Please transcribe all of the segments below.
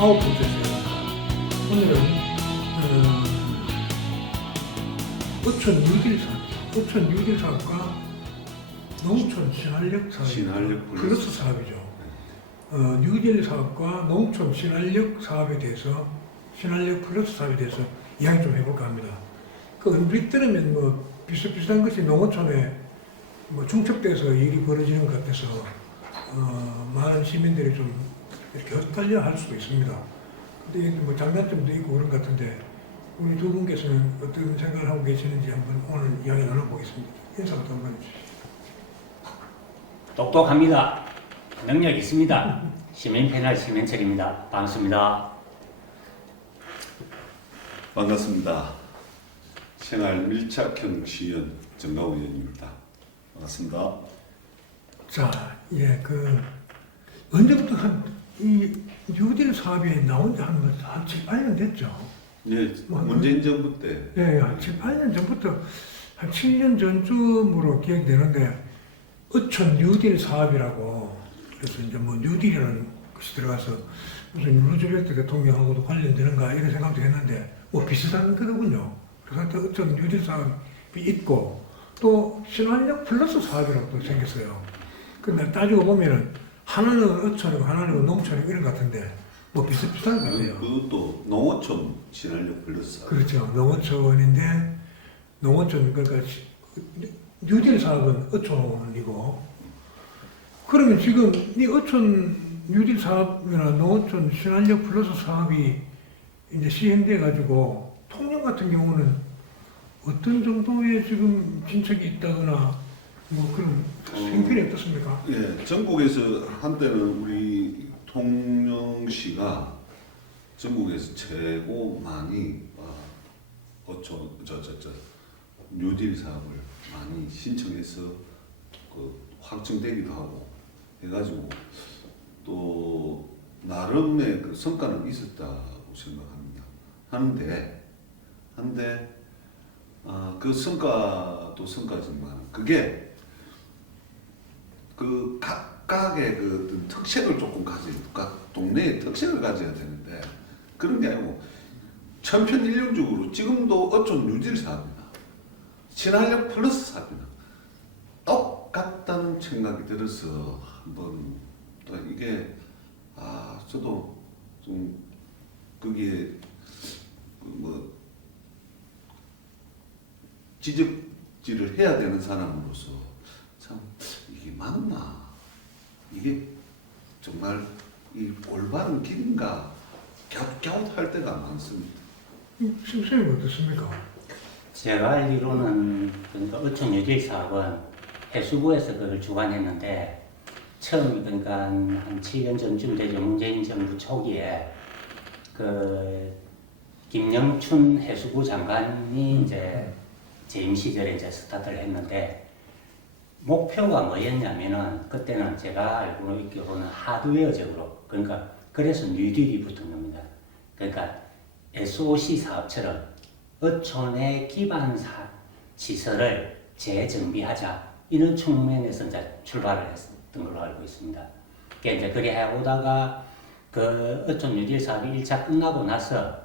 아홉 번째 시간입니다. 오늘은 어촌 뉴딜 사업이죠. 어촌 뉴딜 사업과 농촌 신활력 사업, 신활력 플러스 사업이죠. 뉴딜 사업과 농촌 신활력 사업에 대해서, 신활력 플러스 사업에 대해서 이야기 좀 해볼까 합니다. 그 언뜻 들으면 뭐 비슷비슷한 것이 농어촌에 뭐 중첩돼서 일이 벌어지는 것 같아서 많은 시민들이 좀 이렇게 헷갈려 할 수도 있습니다. 근데 뭐 장단점도 있고 그런 것 같은데 우리 두 분께서는 어떤 생각을 하고 계시는지 한번 오늘 이야기 나눠보겠습니다. 인사부터 한번 해주시죠. 똑똑합니다. 능력 있습니다. 시민 패널 심현철입니다. 반갑습니다. 반갑습니다. 생활 밀착형 시의원 정가우 의원입니다. 반갑습니다. 자, 예, 언제부터 이 뉴딜 사업이 나온 지 한 7, 8년 됐죠? 예, 문재인 정부 때. 예, 한 7, 8년 전부터 한 7년 전쯤으로 기억이 되는데 어촌 뉴딜 사업이라고 그래서 이제 뭐 뉴딜이라는 것이 들어가서 무슨 루즈벨트 대통령하고도 관련되는가 이런 생각도 했는데 뭐 비슷한 거더군요. 그래서 또 어촌 뉴딜 사업이 있고 또 신활력 플러스 사업이라고 또 생겼어요. 근데 따지고 보면은 하나는 어촌이고 하나는 농촌이고 이런 것 같은데 뭐 비슷비슷한 것 같아요. 그것도 농어촌 신활력 플러스. 그렇죠. 농어촌인데 농어촌 그러니까 뉴딜 사업은 어촌이고 그러면 지금 이 어촌 뉴딜 사업이나 농어촌 신활력 플러스 사업이 이제 시행돼 가지고 통영 같은 경우는 어떤 정도의 지금 진척이 있다거나 뭐 그런 생편이 어떻습니까? 예, 전국에서 한때는 우리 통영시가 전국에서 최고 많이 어촌 뉴딜 사업을 많이 신청해서 확정되기도 하고 해가지고 또 나름의 그 성과는 있었다고 생각합니다. 한데 그 성과도 성과지만 그게 그 각각의 그 어떤 특색을 조금 각 동네의 특색을 가져야 되는데 그런 게 아니고 천편일률적으로 지금도 어촌 뉴딜 사업이나 신활력 플러스 사업이나 똑같다는 생각이 들어서 한번 또 이게 저도 좀 거기에 뭐 지적질을 해야 되는 사람으로서 참 이게 맞나 이게 정말 이 올바른 길인가 갸웃갸웃할 때가 많습니다. 선생님 어떻습니까? 제가 알기로는 그러니까 어촌 뉴딜 사업은 해수부에서 그걸 주관했는데 처음 그러니까 한 7년 전쯤 되죠. 문재인 정부 초기에 그 김영춘 해수부 장관이 이제 재임 시절에 이제 스타트를 했는데 목표가 뭐였냐면은 그때는 제가 알고 있기로는 하드웨어적으로 그러니까 그래서 뉴딜이 붙은 겁니다. 그러니까 SOC 사업처럼 어촌의 기반 시설을 재정비하자 이런 측면에서 이제 출발을 했던 걸로 알고 있습니다. 그러니까 이제 그래 해오다가 그 어촌 뉴딜 사업이 1차 끝나고 나서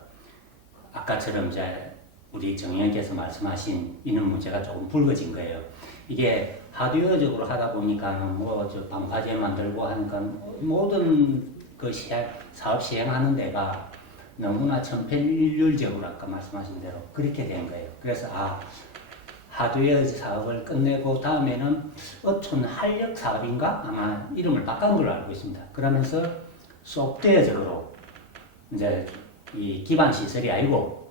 아까처럼 이제 우리 정 의원께서 말씀하신 이런 문제가 조금 불거진 거예요. 이게 하드웨어적으로 하다 보니까는 뭐 저 방파제 만들고 하니까 모든 그 사업 시행하는 데가 너무나 천편일률적으로 아까 말씀하신 대로 그렇게 된 거예요. 그래서 하드웨어 사업을 끝내고 다음에는 어촌 활력 사업인가 아마 이름을 바꾼 걸로 알고 있습니다. 그러면서 소프트웨어적으로 이제 이 기반 시설이 아니고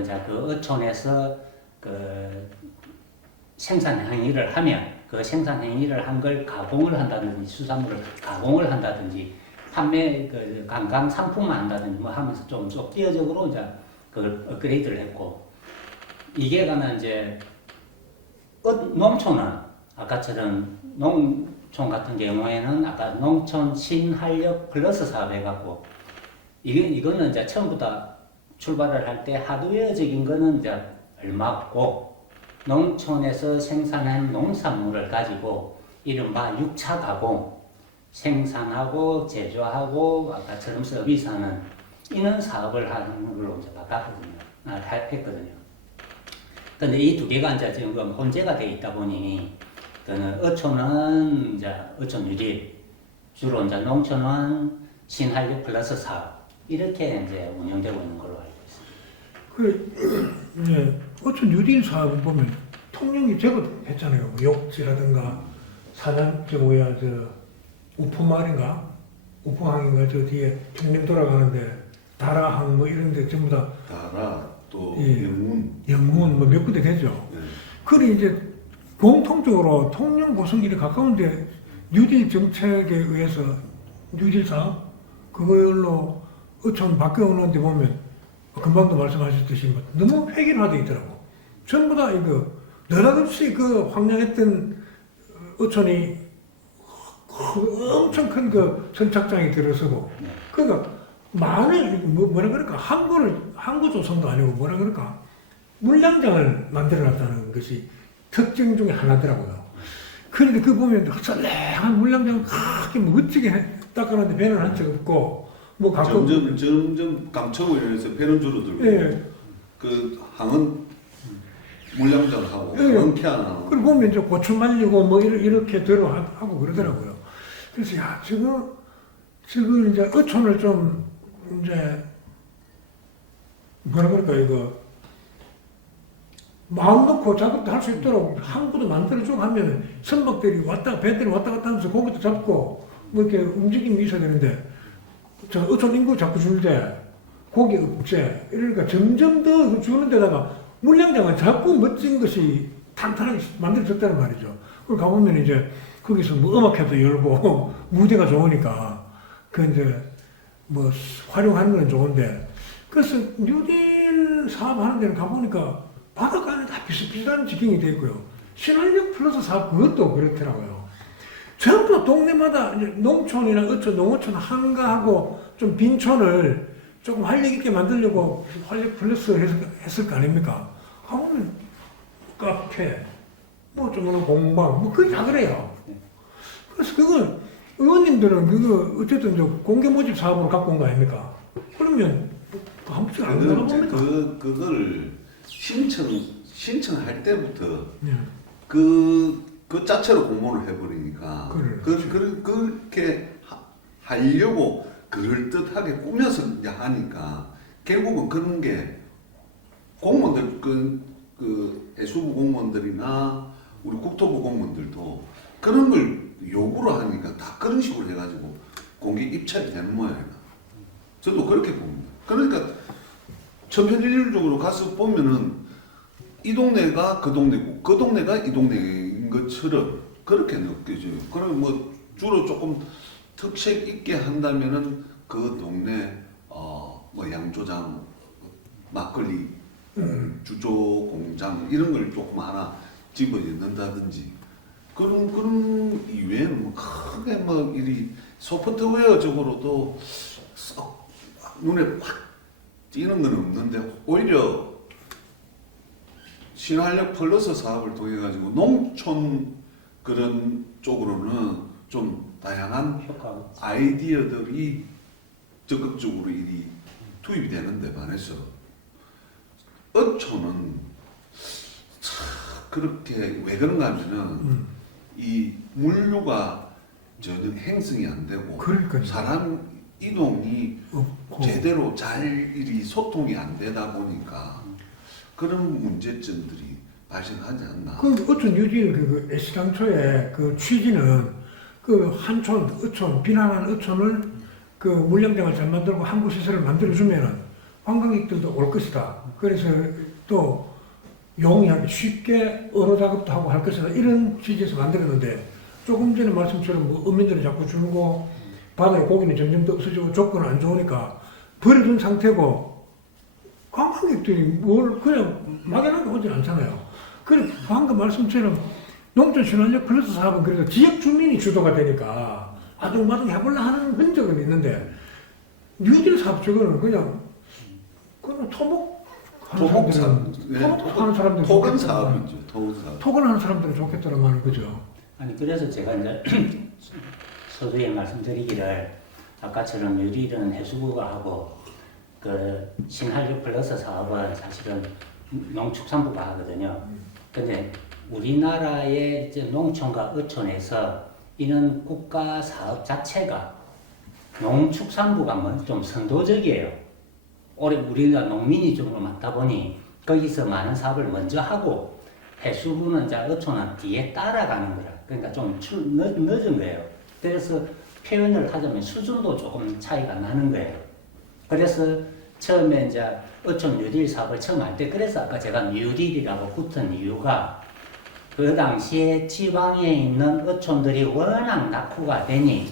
이제 그 어촌에서 그 생산 행위를 하면 그 생산 행위를 한 걸 가공을 한다든지 수산물을 가공을 한다든지 판매 그 관광 상품만 한다든지 뭐 하면서 좀 소프트웨어적으로 이제 그걸 업그레이드를 했고 이게 가면 이제 농촌은 아까처럼 농촌 같은 경우에는 아까 농촌 신활력 플러스 사업 해갖고 이거는 이제 처음부터 출발을 할 때 하드웨어적인 거는 이제 얼마 없고 농촌에서 생산한 농산물을 가지고 이른바 6차 가공 생산하고 제조하고 아까처럼 서비스하는 이런 사업을 하는 걸로 이제 바꿨거든요. 했거든요. 근데 이 두 개가 이제 지금 혼재가 돼 있다 보니, 그는 어촌은 이제 어촌 유지, 주로 이제 농촌은 신한력 플러스 사업 이렇게 이제 운영되고 있는 걸로 알고 있습니다. 어촌 뉴딜 사업을 보면 통영이 제법 했잖아요. 뭐 욕지라든가 사단 저 우포마을인가 우포항인가 저 뒤에 평면 돌아가는데 다라항 뭐 이런데 전부 다 다라 또 예. 영문 뭐 몇 군데 되죠. 네. 그리 이제 공통적으로 통영 고성길이 가까운데 뉴딜 정책에 의해서 뉴딜 사업 그걸로 어촌 바뀌어오는데 보면 금방도 말씀하셨듯이 뭐 너무 획일화돼 있더라고. 전부 다 이거 느닷없이 그 황량했던 어촌이 엄청 큰 그 선착장이 들어서고 그러니까 많은 뭐라 그럴까 항구 조선도 아니고 뭐라 그럴까 물량장을 만들어놨다는 것이 특징 중에 하나더라고요. 그런데 그 보면 선량한 물량장을 그렇게 멋지게 닦아놨는데 배는 한 적 없고 뭐 가끔 점점 감청을 이래서 배는 줄어들고 예. 그 항은 물량장하고 예. 항은 캐안하고 그리고 보면 이제 고추 말리고 뭐 이렇게 들어하고 그러더라고요. 그래서 야 지금 이제 어촌을 좀 이제 뭐라 그럴까 이거 마음 놓고 작업도 할 수 있도록 항구도 만들어주고 하면 선박들이 배들이 왔다 갔다 하면서 고기도 잡고 뭐 이렇게 움직임이 있어야 되는데 저 어촌 인구 자꾸 줄대 고기 없제 이러니까 점점 더 주는 데다가 물량장은 자꾸 멋진 것이 탄탄하게 만들어졌다는 말이죠. 그걸 가보면 이제 거기서 뭐 음악회도 열고 무대가 좋으니까 그 이제 뭐 활용하는 건 좋은데 그래서 뉴딜 사업하는 데는 가보니까 바닷가는 다 비슷비슷한 지경이 돼 있고요. 신한력 플러스 사업 그것도 그렇더라고요. 전부 동네마다 이제 농촌이나 어촌, 농어촌 한가하고 좀 빈촌을 조금 활력 있게 만들려고 활력 플러스 했을 거 아닙니까? 가보면 카페, 뭐 좀 공방, 뭐 그게 다 그래요. 그래서 그건 의원님들은 그거 어쨌든 저 공개 모집 사업으로 갖고 온 거 아닙니까? 그러면 한 번씩 안 나가봅니까? 그걸 신청할 때부터 예. 그 자체로 공모를 해버리니까 그래. 그렇게 하려고 그럴듯하게 꾸며서 이제 하니까 결국은 그런 게 공무원들 그 해수부 공무원들이나 우리 국토부 공무원들도 그런 걸 요구를 하니까 다 그런 식으로 해가지고 공개 입찰이 되는 모양이다. 저도 그렇게 봅니다. 그러니까 천편일률적으로 가서 보면은 이 동네가 그 동네고 그 동네가 이 동네인 것처럼 그렇게 느껴져요. 그럼 뭐 주로 조금 특색 있게 한다면은 그 동네 뭐 양조장, 막걸리, 주조 공장 이런 걸 조금 하나 집어넣는다든지 그런 이외에는 뭐 크게 뭐 이 소프트웨어적으로도 썩 눈에 확 띄는 건 없는데 오히려 신한력 플러스 사업을 통해 가지고 농촌 그런 쪽으로는 좀 다양한 효과 아이디어들이 적극적으로 이 투입이 되는데 반해서 어촌은 참 그렇게 왜 그런가 하면은 이 물류가 전혀 행성이 안 되고 그러니까요. 사람 이동이 없고. 제대로 잘 일이 소통이 안 되다 보니까 그런 문제점들이 발생하지 않나. 그 어촌 뉴딜 그 애시당초에 그 취지는 그 한촌, 어촌, 비난한 어촌을 그 물량장을 잘 만들고 항구 시설을 만들어주면은 관광객들도 올 것이다. 그래서 또 용이하게 쉽게 어로 작업도 하고 할 것이다. 이런 취지에서 만들었는데 조금 전에 말씀처럼 뭐 어민들은 자꾸 줄고 바다에 고기는 점점 더 없어지고 조건은 안 좋으니까 버려둔 상태고 관광객들이 뭘 그냥 막연하게 오진 않잖아요. 그래 방금 말씀처럼 농촌 신한력 플러스 사업은 그래도 지역 주민이 주도가 되니까 아둥바둥 해볼라 하는 흔적은 있는데 뉴딜 사업 저거는 그냥 토목하는 토목하는 사람들은 토건 좋겠다. 사업이죠. 토건 사업. 토건하는 사람들은 좋겠다는 말은 그죠. 아니 그래서 제가 이제 서두에 말씀드리기를 아까처럼 유리는 해수부가 하고 그 신한력 플러스 사업은 사실은 농축산부가 하거든요. 근데 우리나라의 이제 농촌과 어촌에서 이런 국가 사업 자체가 농축산부가 좀 선도적이에요. 올해 우리가 농민이 좀 많다 보니 거기서 많은 사업을 먼저 하고 해수부는 이제 어촌은 뒤에 따라가는 거라. 그러니까 좀 늦은 거예요. 그래서 표현을 하자면 수준도 조금 차이가 나는 거예요. 그래서 처음에 이제 어촌 뉴딜 사업을 처음 할 때 그래서 아까 제가 뉴딜이라고 붙은 이유가 그 당시에 지방에 있는 어촌들이 워낙 낙후가 되니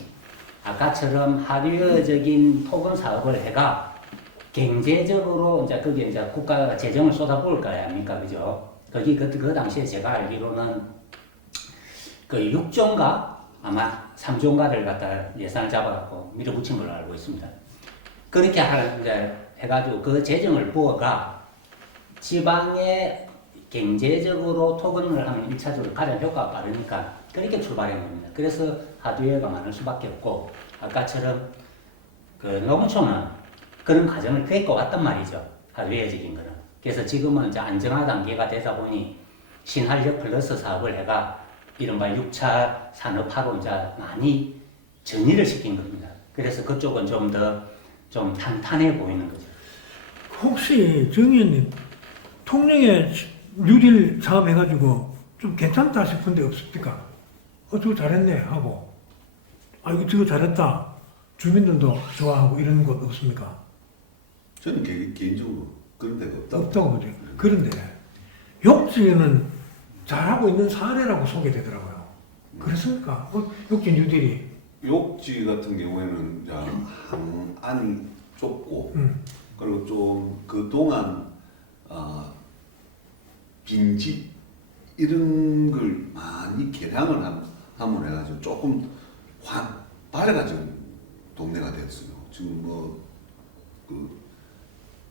아까처럼 하드웨어적인 토건 사업을 해가 경제적으로 이제 거기에 이제 국가가 재정을 쏟아부을 거 아닙니까, 그죠? 거기 그 당시에 제가 알기로는 그 6조인가 아마 3조인가를 갖다 예산을 잡아갖고 밀어붙인 걸로 알고 있습니다. 그렇게 이제 해가지고 그 재정을 부어가 지방에 경제적으로 토건을 하면 1차적으로 가장 효과가 빠르니까 그렇게 출발한 겁니다. 그래서 하드웨어가 많을 수밖에 없고 아까처럼 그 농촌은 그런 과정을 겪고 왔단 말이죠. 하드웨어적인 거는. 그래서 지금은 이제 안정화 단계가 되다 보니 신한력 플러스 사업을 해가 이른바 6차 산업화로 이제 많이 전이를 시킨 겁니다. 그래서 그쪽은 좀 더 좀 탄탄해 보이는 거죠. 혹시 정 의원님 통영에 뉴딜 사업 해가지고 좀 괜찮다 싶은 데 없습니까? 저거 잘했네 하고 이거 저거 잘했다 주민들도 좋아하고 이런 곳 없습니까? 저는 개인적으로 그런 데가 없다고. 없다고 보죠. 그런데 욕지는 잘하고 있는 사례라고 소개되더라고요. 그렇습니까? 욕지 뉴딜이 욕지 같은 경우에는 이제 안이 좁고 그리고 좀 그동안 빈집 이런 걸 많이 개량을 함으로 해가지고 조금 밝아진 동네가 됐어요. 지금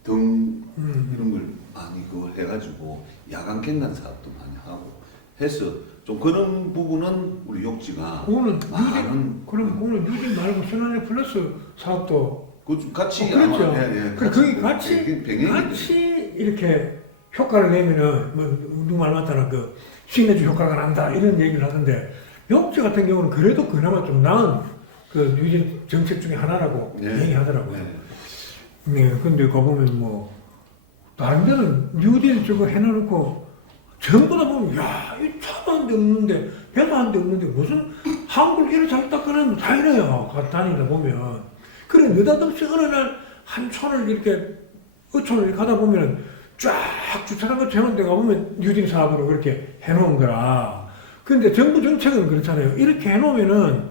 등 이런 걸 많이 그거 해가지고 야간 갱단 사업도 많이 하고 해서 좀 그런 부분은 우리 욕지가 그거는 많은 그럼 그거는 뉴딜 말고 신한력 플러스 사업도 그 같이 그렇죠. 아마, 예, 그래 거기 같이 이렇게 효과를 내면은 뭐 누구 말 맞다나 그 시너지 효과가 난다 이런 얘기를 하던데 욕지 같은 경우는 그래도 그나마 좀 나은 그 뉴딜 정책 중에 하나라고 얘기하더라고요. 네, 근데 가보면 뭐 다른 데는 뉴딜 저거 해놔놓고 전부 다 보면 이 차도 한 대 없는데 배도 한 대 없는데 무슨 한글 길을 잘 닦아내면 다 이래요. 다니다 보면 그래 느닷없이 어느 날 한 촌을 이렇게 어촌을 이렇게 가다 보면 쫙 주차장 같이 해놓은 데 가보면 뉴딜 사업으로 그렇게 해놓은 거라. 근데 정부 정책은 그렇잖아요. 이렇게 해놓으면은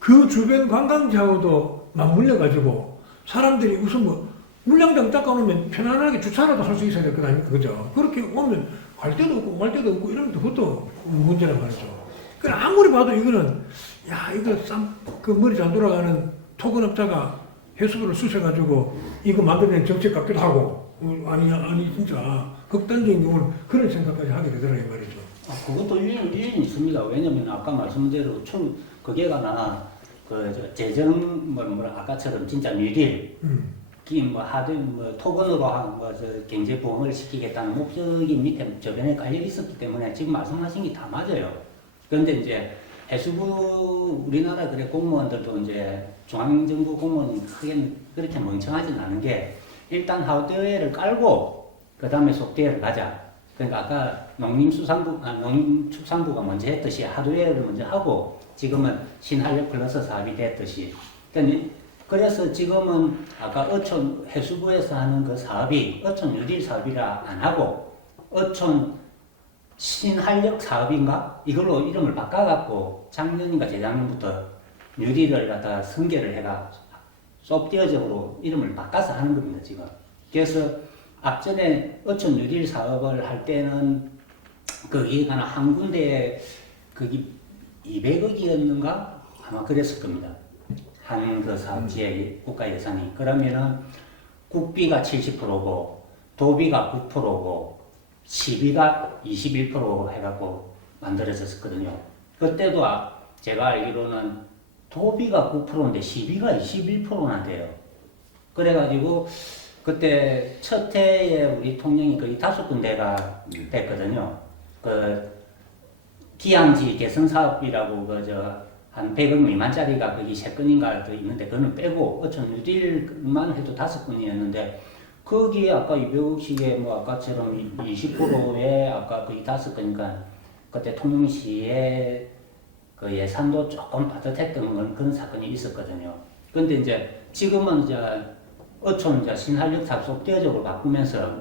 그 주변 관광지하고도 맞물려가지고 사람들이 우선 뭐 물량장 닦아놓으면 편안하게 주차라도 할 수 있어야 될 거 아닙니까? 그죠? 그렇게 오면 갈 데도 없고 갈 데도 없고 이러면 그것도 문제란 말이죠. 그래 아무리 봐도 이거는 이거 그 머리 잘 돌아가는 토건업자가 해수부를 쑤셔가지고 이거 만들어낸 정책 같기도 하고 아니 진짜 극단적인 경우는 그런 생각까지 하게 되더라고요 말이죠. 그것도 일리는 있습니다. 왜냐면 아까 말씀대로 거기가 그 재정 아까처럼 진짜 뉴딜 토건으로 한 경제 부흥을 시키겠다는 목적이 밑에 저변에 깔려 있었기 때문에 지금 말씀하신 게 다 맞아요. 그런데 이제 해수부 우리나라 공무원들도 이제 중앙정부 공무원 크게 그렇게 멍청하진 않은 게 일단 하드웨어를 깔고 그 다음에 속대를 가자. 그러니까 아까 농림축산부가 먼저 했듯이 하드웨어를 먼저 하고 지금은 신한력 플러스 사업이 됐듯이 그래서 지금은 아까 어촌 해수부에서 하는 그 사업이 어촌 뉴딜 사업이라 안 하고 어촌 신한력 사업인가? 이걸로 이름을 바꿔갖고 작년인가 재작년부터 뉴딜을 갖다가 승계를 해가 소프트웨어적으로 이름을 바꿔서 하는 겁니다, 지금. 그래서 앞전에 어촌 뉴딜 사업을 할 때는 거기가 한 군데에 거기 200억이었는가? 아마 그랬을 겁니다. 한 그 사업지의 국가 예산이. 그러면은 국비가 70%고 도비가 9%고 시비가 21% 해갖고 만들어졌었거든요. 그때도 제가 알기로는 도비가 9%인데 시비가 21%나 돼요. 그래가지고 그때 첫 해에 우리 통령이 거의 5군데가 됐거든요. 그 기항지 개선 사업이라고 한 100억 미만짜리가 거기 3건인가 더 있는데 그거는 빼고 어촌 뉴딜만 해도 5건이었는데 거기에 아까 200억씩에 뭐 아까처럼 20%에 아까 거의 5건이니까 그때 통영시에 그 예산도 조금 빠듯했던 건 그런 사건이 있었거든요. 근데 이제 지금은 이제 어촌 이제 신한력 삽속대적으로 바꾸면서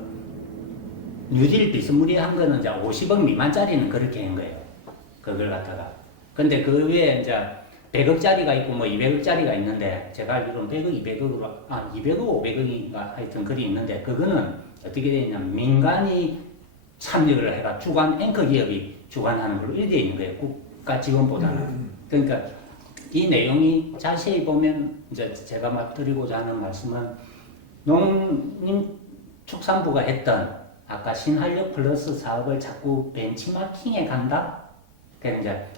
뉴딜 비스무리한 거는 이제 50억 미만짜리는 그렇게 한 거예요. 그걸 갖다가. 근데 그 외에 이제 100억짜리가 있고 뭐 200억짜리가 있는데 제가 알기로는 100억, 200억으로 200억, 500억인가 하여튼 그리 있는데 그거는 어떻게 되냐면 민간이 참여를 해가 주관 앵커 기업이 주관하는 걸로 이렇게 있는 거예요. 국가 지원보다는. 그러니까 이 내용이 자세히 보면 이제 제가 막 드리고자 하는 말씀은 농림축산부가 했던 아까 신한력 플러스 사업을 자꾸 벤치마킹해 간다.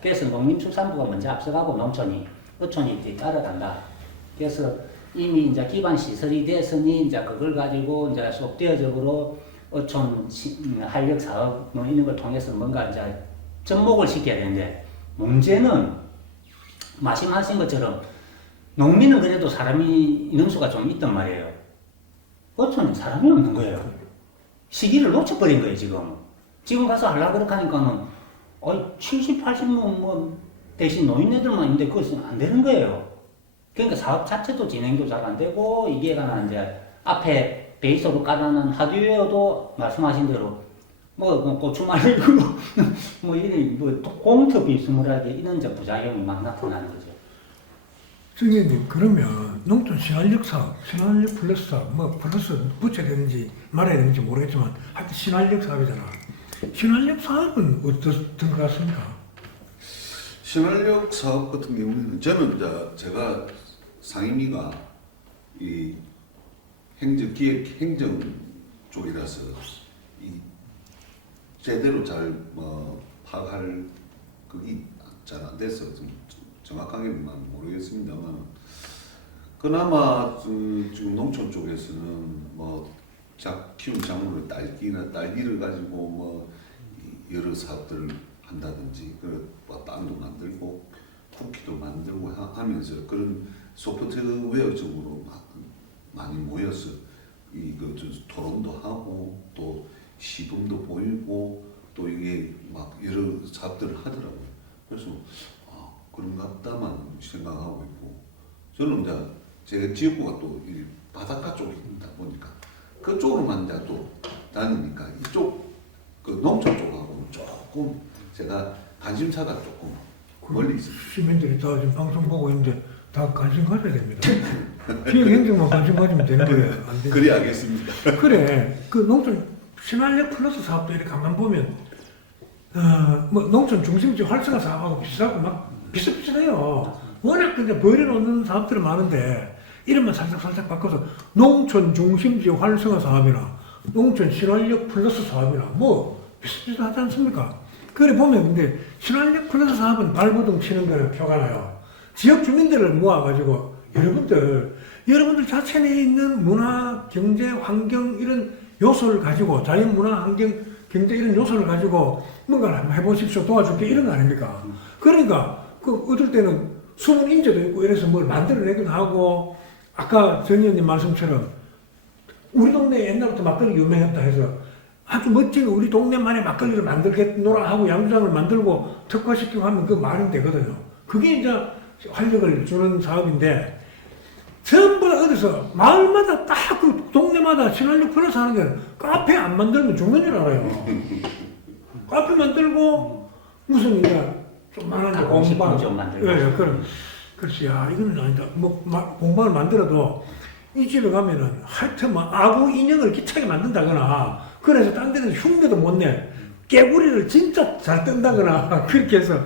그래서 농림축산부가 먼저 앞서가고 농촌이 어촌이 따라간다. 그래서 이미 이제 기반 시설이 됐으니 이제 그걸 가지고 이제 속대적으로 어촌 한력 사업 뭐 이런 걸 통해서 뭔가 이제 접목을 시켜야 되는데 문제는 말씀하신 것처럼 농민은 그래도 사람이 인원수가 좀 있단 말이에요. 어촌은 사람이 없는 거예요. 시기를 놓쳐버린 거예요, 지금. 지금 가서 하려고 그렇게 하니까는 70, 80명 뭐 대신 노인네들만 있는데 그것은 안 되는 거예요. 그러니까 사업 자체도 진행도 잘 안 되고 이게 이제 앞에 베이스로 깔아놓은 하드웨어도 말씀하신 대로 뭐 고추 말고 뭐 이런 뭐 공터 비스무리하게 이런 이제 부작용이 막 나타나는 거죠. 선생님 그러면 농촌 신한력 사업, 신한력 플러스 사업, 뭐 플러스 붙여야 되는지 말아야 되는지 모르겠지만 하여튼 신한력 사업이잖아. 신한력 사업은 어떻던 것 같습니까? 신한력 사업 같은 경우에는 저는 이제 제가 상임위가 이 기획 행정 쪽이라서 이 제대로 잘 파악할 그게 잘 안 돼서 좀 정확하게만 모르겠습니다만 그나마 지금 농촌 쪽에서는 키운 작물을 딸기를 가지고 여러 사업들을 한다든지 빵도 만들고 쿠키도 만들고 하면서 그런 소프트웨어적으로 많이 모여서 토론도 하고 또 시범도 보이고 또 이게 여러 사업들을 하더라고요. 그래서 그런갑다만 생각하고 있고 저는 이제 제가 지역구가 또 이 바닷가 쪽에 있다 보니까 그쪽으로만 이제 또 다니니까 이쪽 농촌 쪽하고는 조금 제가 관심사가 조금 멀리 있습니다. 시민들이 다 지금 방송 보고 있는데 다 관심 가져야 됩니다. 기획 행정만 관심 가지면 되는 거예요. 안 되죠. 그래 알겠습니다. 그래 그 농촌 신한력 플러스 사업도 이렇게 가만 보면 농촌 중심지 활성화 사업하고 비슷하고 막 비슷비슷해요. 워낙 근데 버려놓는 사업들이 많은데 이름만 살짝 바꿔서 농촌 중심지 활성화 사업이나 농촌 신한력 플러스 사업이나 뭐 비슷비슷하지 않습니까? 그래 보면 근데 신한력 플러스 사업은 발버둥 치는 거는 표가 나요. 지역 주민들을 모아가지고 여러분들 자체 내에 있는 문화, 경제, 환경 이런 요소를 가지고 자연, 문화, 환경, 경제 이런 요소를 가지고 뭔가를 한번 해보십시오. 도와줄게 이런 거 아닙니까? 그러니까 어떨 때는 숨은 인재도 있고 이래서 뭘 만들어내기도 하고 아까 정 의원님 말씀처럼 우리 동네 옛날부터 막걸리 유명했다 해서 아주 멋진 우리 동네만의 막걸리를 만들겠노라 하고 양주장을 만들고 특화시키고 하면 그 말은 되거든요. 그게 이제 활력을 주는 사업인데 전부 다 어디서 마을마다 딱 그 동네마다 신한력 플러스 하는 게 카페 안 만들면 죽는 줄 알아요. 카페 만들고 무슨 이제 조그만한 공방 좀 만들고. 예, 그럼 그렇지 야 이거는 아니다. 공방을 만들어도 이 집에 가면은 하여튼 아구 인형을 기차게 만든다거나 그래서 딴 데는 흉내도 못 내. 깨구리를 진짜 잘 뜬다거나 그렇게 해서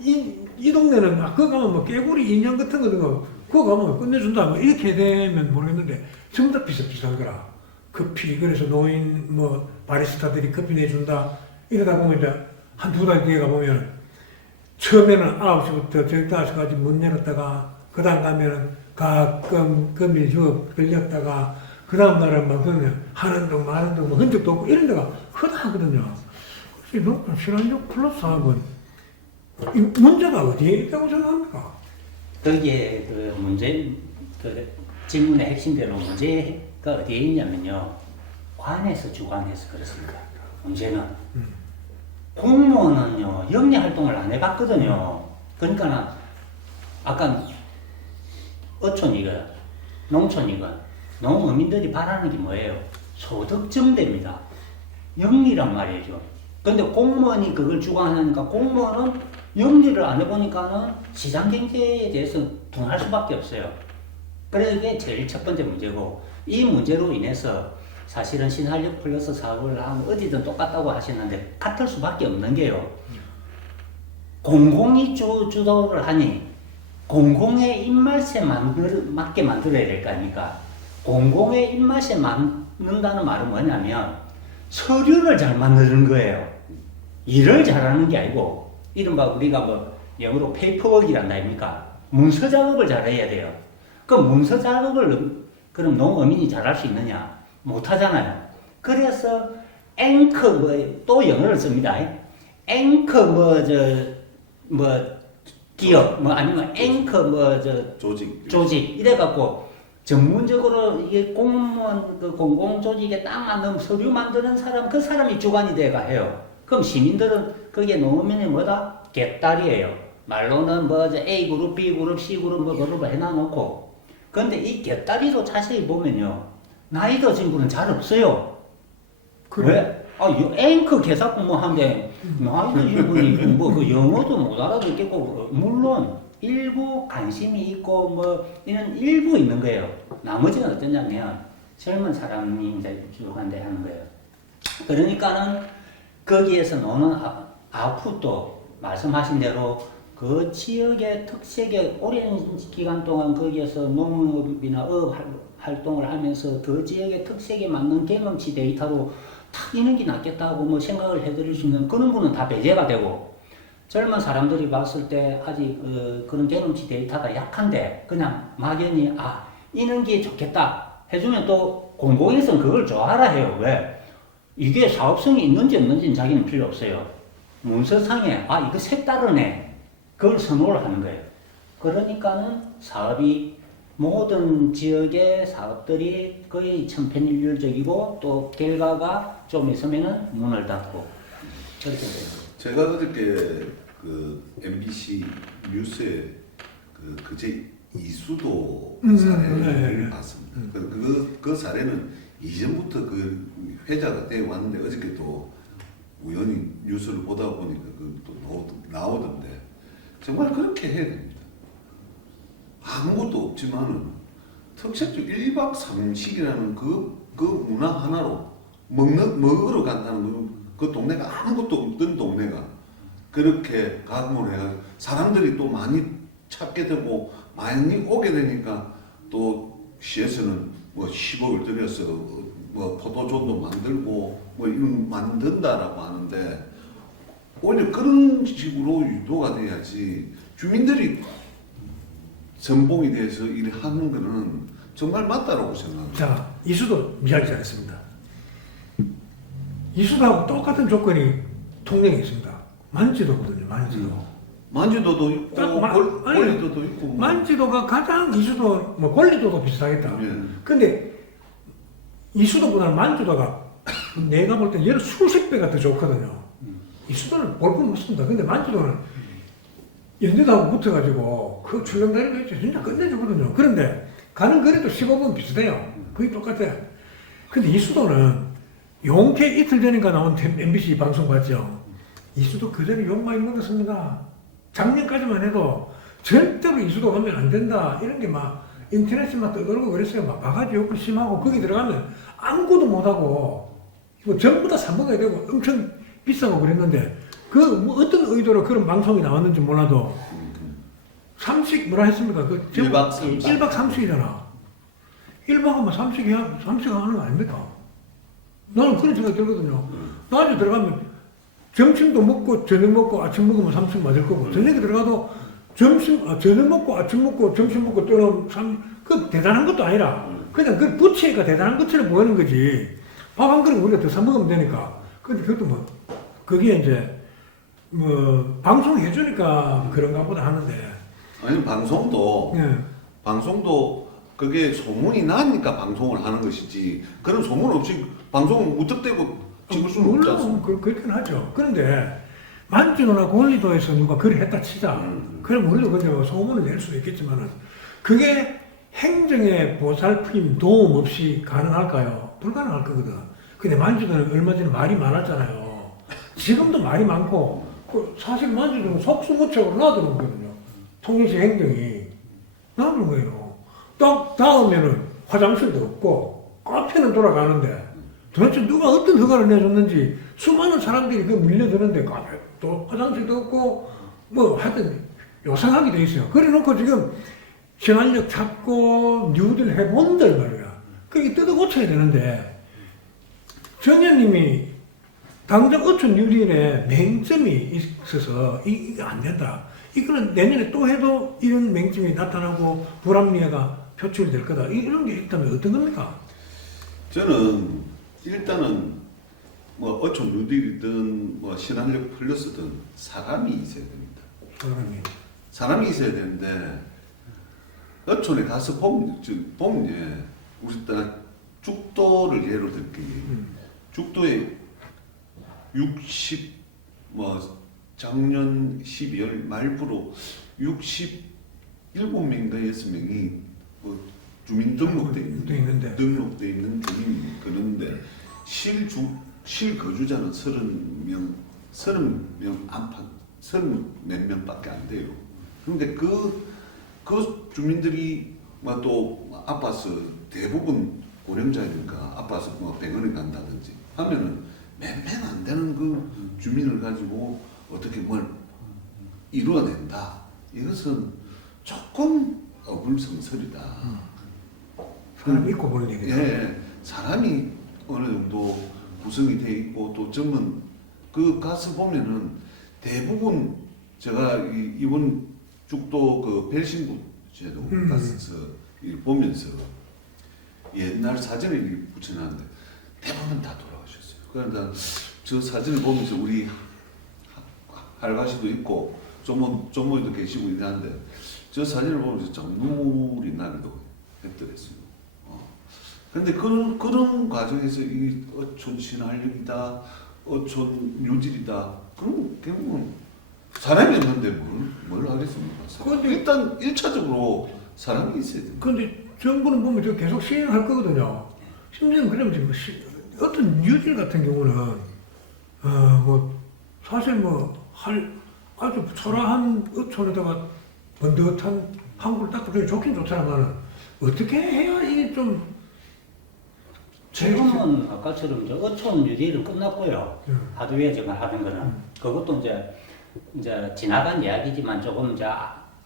이 동네는 그거 가면 깨구리 인형 같은 거 그거 가면 끝내준다 이렇게 되면 모르겠는데 전부 다 비슷비슷한 거라. 커피 그래서 노인 바리스타들이 커피 내준다 이러다 보면 이제 한 두 달 뒤에 가보면 처음에는 9시부터 저녁 5시까지 문 열었다가 그 다음 가면은 가끔 금일 휴업 걸렸다가 그 다음 날은 막 그냥 하는 동 마는 동 흔적도 없고 이런 데가 흔하거든요. 그래서 농촌 신한역 플러스 사업은 이 문제가 어디에 있다고 생각합니까? 거기에 그 문제, 그 질문의 핵심대로 문제가 어디에 있냐면요. 관에서 주관해서 그렇습니다. 문제는. 공무원은요, 영리 활동을 안 해봤거든요. 그러니까 아까 어촌이건 농촌이건 농어민들이 바라는 게 뭐예요? 소득 증대입니다. 영리란 말이죠. 근데 공무원이 그걸 주관하니까 공무원은 영리를 안 해보니까는 시장 경제에 대해서 둔할 수밖에 없어요. 그래서 이게 제일 첫 번째 문제고, 이 문제로 인해서 사실은 신한력 플러스 사업을 하면 어디든 똑같다고 하시는데 같을 수밖에 없는 게요. 공공이 주도를 하니 공공의 입맛에 맞게 만들어야 될 거 아닙니까? 공공의 입맛에 맞는다는 말은 뭐냐면 서류를 잘 만드는 거예요. 일을 잘하는 게 아니고, 이른바 우리가 뭐 영어로 페이퍼워크란 아닙니까? 문서 작업을 잘해야 돼요. 그 문서 작업을 그럼 농어민이 잘할 수 있느냐? 못하잖아요. 그래서 앵커 또 영어를 씁니다. 앵커 기업 아니면 앵커 조직 이래갖고 전문적으로 이게 공무원 그 공공조직에 딱 맞는 서류 만드는 사람, 그 사람이 주관이 돼가 해요. 그럼 시민들은 그게 농어민이 뭐다? 갯딸이에요. 말로는 A그룹, B그룹, C그룹 그룹을 해놔놓고, 근데 이 갯딸이도 자세히 보면요, 나이 드신 분은 잘 없어요. 그래. 왜? 앵커 개사 공무하는데 나이 드신 분이 그 영어도 못 알아듣겠고, 물론 일부 관심이 있고 이런 일부 있는 거예요. 나머지는 어떠냐면 젊은 사람이 이제 주관대 하는 거예요. 그러니까는 거기에서 노는 아웃풋도 말씀하신 대로 그 지역의 특색에 오랜 기간 동안 거기에서 농업이나 어업 활동을 하면서 그 지역의 특색에 맞는 경험치 데이터로 탁 이는 게 낫겠다고 생각을 해드릴 수 있는 그런 분은 다 배제가 되고, 젊은 사람들이 봤을 때 아직 그런 경험치 데이터가 약한데 그냥 막연히 이는 게 좋겠다 해주면 또 공공에서는 그걸 좋아하라 해요. 왜? 이게 사업성이 있는지 없는지는 자기는 필요 없어요. 문서상에 이거 색다르네, 그걸 선호를 하는 거예요. 그러니까는 사업이 모든 지역의 사업들이 거의 천편일률적이고 또 결과가 좀 있으면은 문을 닫고 그렇게 돼요. 제가 어저께 그 MBC 뉴스에 그제 이수도 사례를 봤습니다. 그 사례는 이전부터 그 회자가 되어 왔는데 어저께 또 우연히 뉴스를 보다 보니까 또 나오던데, 정말 그렇게 해야 됩니다. 아무것도 없지만은 특색적 1박 3식이라는 그 문화 하나로 먹으러 간다는 그 동네가 아무것도 없던 동네가 그렇게 가공을 해가지고 사람들이 또 많이 찾게 되고 많이 오게 되니까 또 시에서는 10억을 들여서 포도존도 만들고 이런 만든다라고 하는데, 오히려 그런 식으로 유도가 돼야지 주민들이 전봉이 돼서 일하는 거는 정말 맞다라고 생각합니다. 자, 이수도 이야기 잘했습니다. 이수도하고 똑같은 조건이 통영에 있습니다. 만지도거든요, 만지도. 만지도도 있고 권리도도 있고 만지도가 가장 이수도 권리도도 비슷하겠다. 예. 근데 이수도보다는 만지도가 내가 볼 때 수십 배가 더 좋거든요. 이수도는 볼품 없습니다. 근데 만지도는 연대도하고 붙어가지고 그 출렁다리가 있죠. 진짜 끝내주거든요. 그런데 가는 거리도 15분 비슷해요. 거의 똑같아요. 근데 이수도는 용케 이틀 전인가 나온 MBC 방송 봤죠. 이수도 그전에 욕 많이 먹었습니다. 작년까지만 해도 절대로 이수도 가면 안 된다 이런 게 막 인터넷에 막 떠들고 그랬어요. 막 바가지 욕도 심하고 거기 들어가면 아무것도 못하고 전부 다 사먹어야 되고 엄청 비싸고 그랬는데 어떤 의도로 그런 방송이 나왔는지 몰라도 삼식 뭐라 했습니까? 1박 3식. 1박 3식이잖아. 1박하면 3식 하는 거 아닙니까? 나는 그런 생각이 들거든요. 나중에 들어가면 점심도 먹고 저녁 먹고 아침 먹으면 3층 맞을 거고 저녁에 들어가도 저녁 먹고 아침 먹고 점심 먹고 또는 그 대단한 것도 아니라 그냥 그 부채가 대단한 것처럼 보이는 거지. 밥 한 그릇 우리가 더 사 먹으면 되니까. 근데 그것도 뭐 그게 이제 뭐 방송해주니까 그런가 보다 하는데. 아니 방송도 예. 방송도 그게 소문이 나니까 방송을 하는 것이지 그런 소문 없이 방송을 무턱대고 찍을 수는 없지 물론 않습니까? 그렇긴 하죠. 그런데 만주노나 권리도에서 누가 그걸 했다 치자. 그럼 우리도 근데 뭐 소문을 낼 수도 있겠지만은 그게 행정의 보살핌 도움 없이 가능할까요? 불가능할 거거든. 근데 만주도는 얼마 전에 말이 많았잖아요. 지금도 말이 많고 사실 만주도는 속수무책으로 놔두는 거거든요. 통일시 행정이 놔두는 거예요. 딱 다음에는 화장실도 없고 카페는 돌아가는데 도대체 누가 어떤 허가를 내줬는지 수많은 사람들이 그 밀려드는데 카페 또 화장실도 없고 뭐 하여튼 요상하게 돼 있어요. 그래 놓고 지금 신한력 찾고 뉴딜 해본들 말이야. 그게 뜯어 고쳐야 되는데 정현님이 당장 어촌 뉴딜에 맹점이 있어서 이게 안 된다. 이거는 내년에 또 해도 이런 맹점이 나타나고 불합리해가 표출이 될 거다. 이런 게 있다면 어떤 겁니까? 저는 일단은 뭐 어촌 뉴딜이든 뭐 신한력 플러스든 사람이 있어야 됩니다. 사람이 있어야 되는데 어촌에 가서 보면 우리 딸 죽도를 예로 들게 죽도에 작년 12월 말부로 67명인가 6명이 뭐 주민 등록돼 있는데 등록돼 있는 주민이 그런데 실거주자는 30몇 명밖에 안 돼요. 그런데 그 주민들이 또 아파서 대부분 고령자니까 아파서 뭐 병원에 간다든지 하면은 몇 명 안 되는 그 주민을 가지고 어떻게 뭘 이루어낸다. 이것은 조금 어불성설이다. 사람 믿고 보는 얘기죠. 예, 사람이 어느 정도 구성이 돼 있고 또 전문 그 가서 보면은 대부분 제가 이번 죽도 그 벨신구 제도 가서 보면서 옛날 사진을 붙여놨는데 대부분 다 돌아가셨어요. 그러니까 저 사진을 보면서 우리 할가시도 있고 조모도 계시고 있는데 저 사진을 보면서 참 눈물이 나기도 했더랬어요. 근데 그런 과정에서 이 어촌 신한력이다, 어촌 유질이다. 그럼 결국은 사람이 없는데 뭘 하겠습니까? 일단 1차적으로 사람이 있어야 됩니다. 근데 정부는 보면 저 계속 시행할 거거든요. 심지어는 그러면 지금 어떤 뉴딜 같은 경우는 사실 아주 초라한 어촌에다가 번듯한 항구를 닦고 되게 좋긴 좋잖아만 어떻게 해야 이게 좀 지금은 아까처럼 이제 어촌 유리는 끝났고요. 하드웨어 정말 하는 거는 그것도 이제 지나간 이야기지만 조금 이제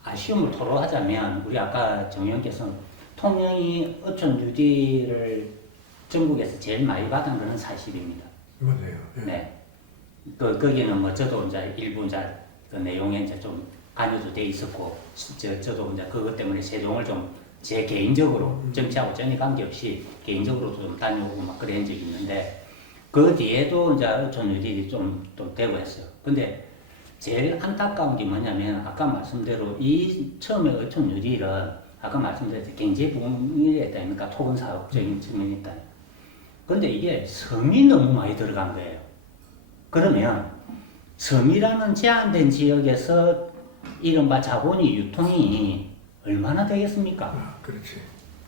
아쉬움을 토로하자면 우리 아까 정의원께서 통영이 어촌 유리를 전국에서 제일 많이 받은 것은 사실입니다. 맞아요. 예. 네. 거기는 뭐 저도 이제 일부 이제 그 내용에 이제 좀 관여도 돼 있었고 저도 이제 그것 때문에 세종을 좀 제 개인적으로 정치하고 전혀 관계없이 개인적으로도 좀 다녀오고 막 그런 적이 있는데 그 뒤에도 이제 어촌 유리들이 좀 되고 했어요. 근데 제일 안타까운 게 뭐냐면 아까 말씀대로 처음에 어촌 유리는 아까 말씀드렸듯이 경제 부흥이 있다 아닙니까? 토건 사업적인 측면이 있다. 근데 이게 섬이 너무 많이 들어간 거예요. 그러면 섬이라는 제한된 지역에서 이른바 자본이 유통이 얼마나 되겠습니까? 그렇지.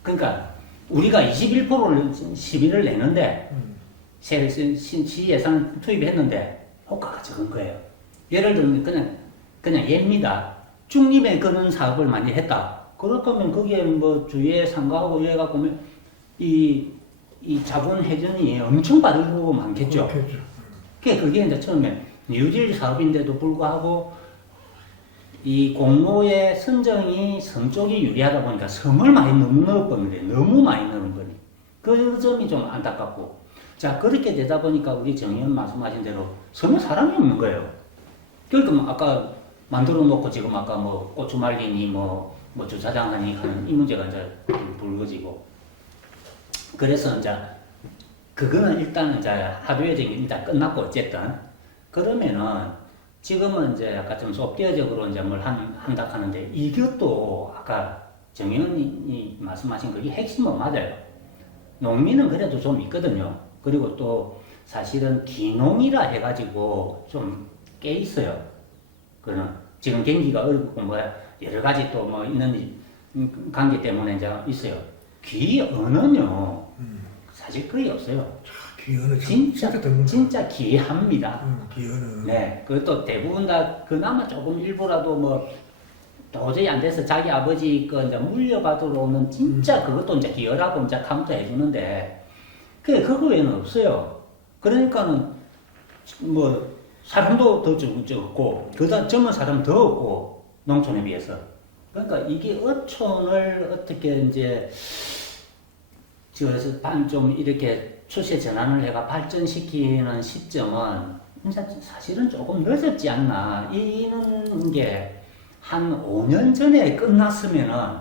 그러니까 우리가 21%를 시비를 내는데 시 예산 투입했는데 효과가 적은 거예요. 예를 들면 그냥 예입니다. 중립에 그런 사업을 많이 했다. 그럴 거면 거기에 뭐 주위에 상가하고 이래 갖고 이 자본 회전이 엄청 빠르고 많겠죠. 그렇겠죠. 그게 이제 처음에 뉴딜 사업인데도 불구하고 이 공모의 선정이 섬 쪽이 유리하다 보니까 섬을 너무 넣은 거니. 그 점이 좀 안타깝고 자, 그렇게 되다 보니까 우리 정 의원 말씀하신 대로 서면 사람이 없는 거예요. 그러니까 뭐 아까 만들어 놓고 지금 아까 뭐 고추 말리니 뭐 주차장하니 하는 이 문제가 이제 불거지고. 그래서 이제 그거는 일단은 이제 합의적인 게 일단 끝났고 어쨌든 그러면은 지금은 이제 약간 좀 소프트웨어적으로 이제 뭘 한다 하는데 이것도 아까 정 의원이 말씀하신 그게 핵심은 맞아요. 농민은 그래도 좀 있거든요. 그리고 또 사실은 기농이라 해가지고 좀 깨 있어요. 그는 지금 경기가 어렵고 뭐 여러 가지 또 뭐 있는 관계 때문에 이제 있어요. 귀 언어는요 사실 거의 없어요. 기어는 진짜 드문 진짜 귀합니다. 기어는. 네, 그것도 대부분 다 그나마 조금 일부라도 뭐 도저히 안 돼서 자기 아버지 거 이제 물려받으러 오는 진짜 그것도 이제 기어라고 이제 카운터 해주는데 그거 외에는 없어요. 그러니까는 뭐 사람도 더 적고 그다음 젊은 사람 더 없고 농촌에 비해서 그러니까 이게 어촌을 어떻게 이제 저에서 좀 이렇게 추세 전환을 해가 발전시키는 시점은 진짜 사실은 조금 늦었지 않나 이는 게 한 5년 전에 끝났으면은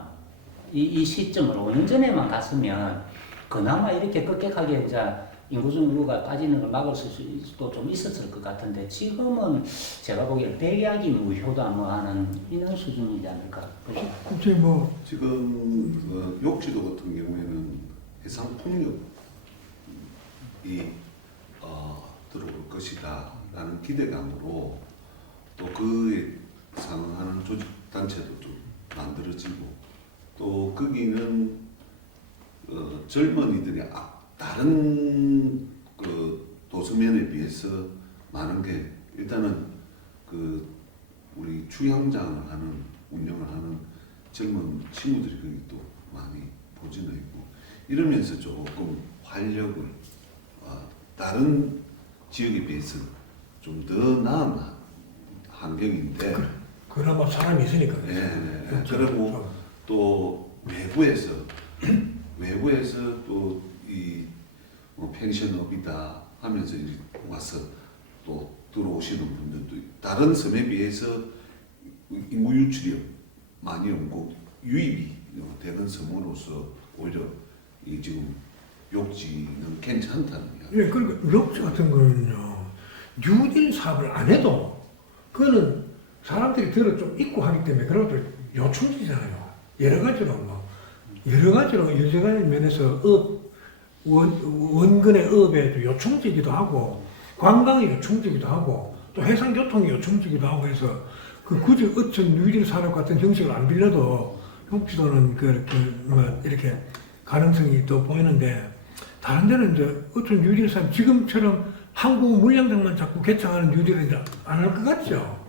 이 시점을 5년 전에만 갔으면 그나마 이렇게 급격하게 이제 인구 증가가 빠지는 걸 막을 수도 좀 있었을 것 같은데 지금은 제가 보기에 백약이 무효다 뭐 하는 이런 수준이지 않을까 혹시 뭐 지금 욕지도 같은 경우에는 해상 폭력이 들어올 것이다라는 기대감으로 또 그에 상응하는 조직 단체도 좀 만들어지고 또 거기는 젊은이들이 다른 그 도서면에 비해서 많은 게 일단은 그 우리 주향장을 하는 운영을 하는 젊은 친구들이 거기 또 많이 보지는 있고 이러면서 조금 활력을 다른 지역에 비해서 좀 더 나은 환경인데 그나마 사람이 있으니까. 네, 그리고 또 외부에서 또 이 펜션업이다 하면서 와서 또 들어오시는 분들도 다른 섬에 비해서 인구 유출이 많이 없고 유입이 되는 섬으로서 오히려 이 지금 욕지는 괜찮다는 이야기. 예, 그러니까 욕지 같은 거는요 뉴딜 사업을 안 해도 그거는 사람들이 들어 좀 있고 하기 때문에 그런 것들 요충지잖아요. 여러 가지로 여러 가지 면에서 원근의 업에도 요충지기도 하고 관광이 요충지기도 하고 또 해상교통이 요충지기도 하고 해서 그 굳이 어촌 뉴딜 산업 같은 형식을 안 빌려도 욕지도는 이렇게 가능성이 또 보이는데 다른 데는 이제 어촌 뉴딜 산업 지금처럼 한국 물량장만 자꾸 개창하는 뉴딜은 이제 안 할 것 같죠.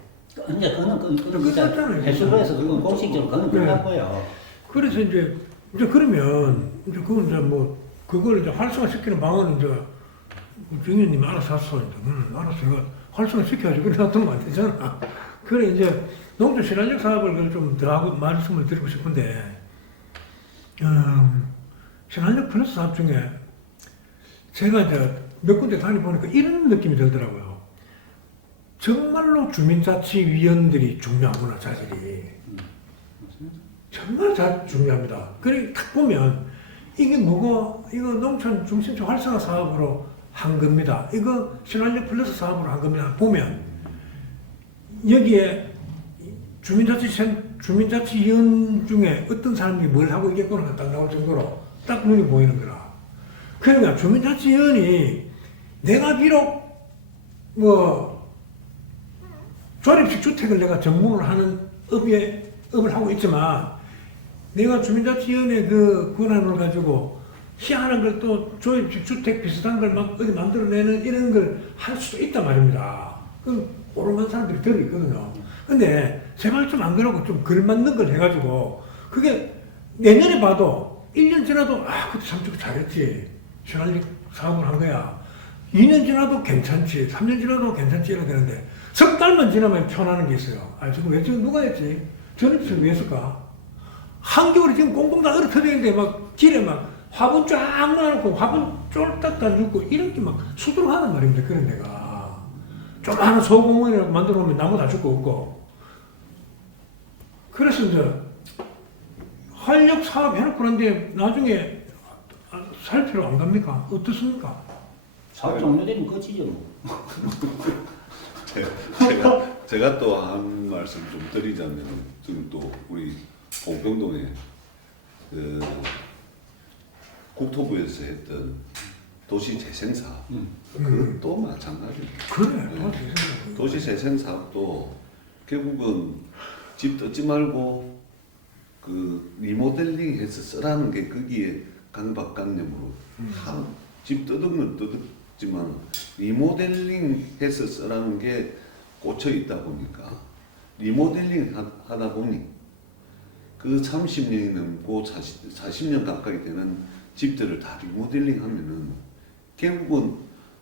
이제 그거는 끝났잖아요. 해수부에서 그건 공식적으로 그건 끝났고요. 그래서 이제 그러면 이제 그건 이제 뭐 그걸 이제 활성화시키는 방안은 이제 정의원님이 알아서 하소. 알아서 제가 활성화시켜야지. 그래 놔두면 안 되잖아. 그래 이제 농촌 신안역 사업을 좀 더 하고 말씀을 드리고 싶은데 신안역 플러스 사업 중에 제가 이제 몇 군데 다녀보니까 이런 느낌이 들더라고요. 정말로 주민자치위원들이 중요하구나, 자질이. 정말 중요합니다. 그래, 딱 보면, 이게 뭐고, 이거 농촌 중심적 활성화 사업으로 한 겁니다. 이거 신안역 플러스 사업으로 한 겁니다. 보면, 여기에 주민자치위원 중에 어떤 사람이 뭘 하고 있겠구나 딱 나올 정도로 딱 눈이 보이는 거라. 그러니까 주민자치위원이 내가 비록 조립식 주택을 내가 전문으로 하는 업을 하고 있지만 내가 주민자치위원회 그 권한을 가지고 희한한 걸 또 조립식 주택 비슷한 걸 막 어디 만들어내는 이런 걸 할 수도 있단 말입니다. 그 오랜만 사람들이 들어있거든요. 근데 제발 좀 안 그러고 좀 걸맞는 걸 해가지고 그게 내년에 봐도 1년 지나도 그때 참 잘했지. 신안역 사업을 한 거야. 2년 지나도 괜찮지, 3년 지나도 괜찮지 이래야 되는데 석 달만 지나면 편하는 게 있어요. 지금 왜 지금 누가 했지? 전입식을 왜 했을까? 한겨울에 지금 꽁꽁 다 얼어터져 있는데 막 길에 막 화분 쫙 놔놓고 화분 쫙 쫄딱 다 죽고 이런 게 막 수두룩하단 말입니다. 그런 데가 조그마한 소공원을 만들어 놓으면 나무 다 죽고 없고. 그래서 이제 활력 사업 해놓고 그런데 나중에 살 필요 안 갑니까? 어떻습니까? 사업 종료되면 끝이죠. 뭐. 제가 또 한 말씀 좀 드리자면 지금 또 우리 봉평동에 그 국토부에서 했던 도시재생사업 그것도 마찬가지입니다. 그래. 네. 도시재생사업도 결국은 집 뜯지 말고 그 리모델링해서 쓰라는 게 거기에 강박관념으로 집 뜯은 건 뜯었지만 리모델링해서 쓰라는 게 꽂혀 있다 보니까 리모델링 하다 보니 그 30년이 넘고 40년 가까이 되는 집들을 다 리모델링 하면은 결국은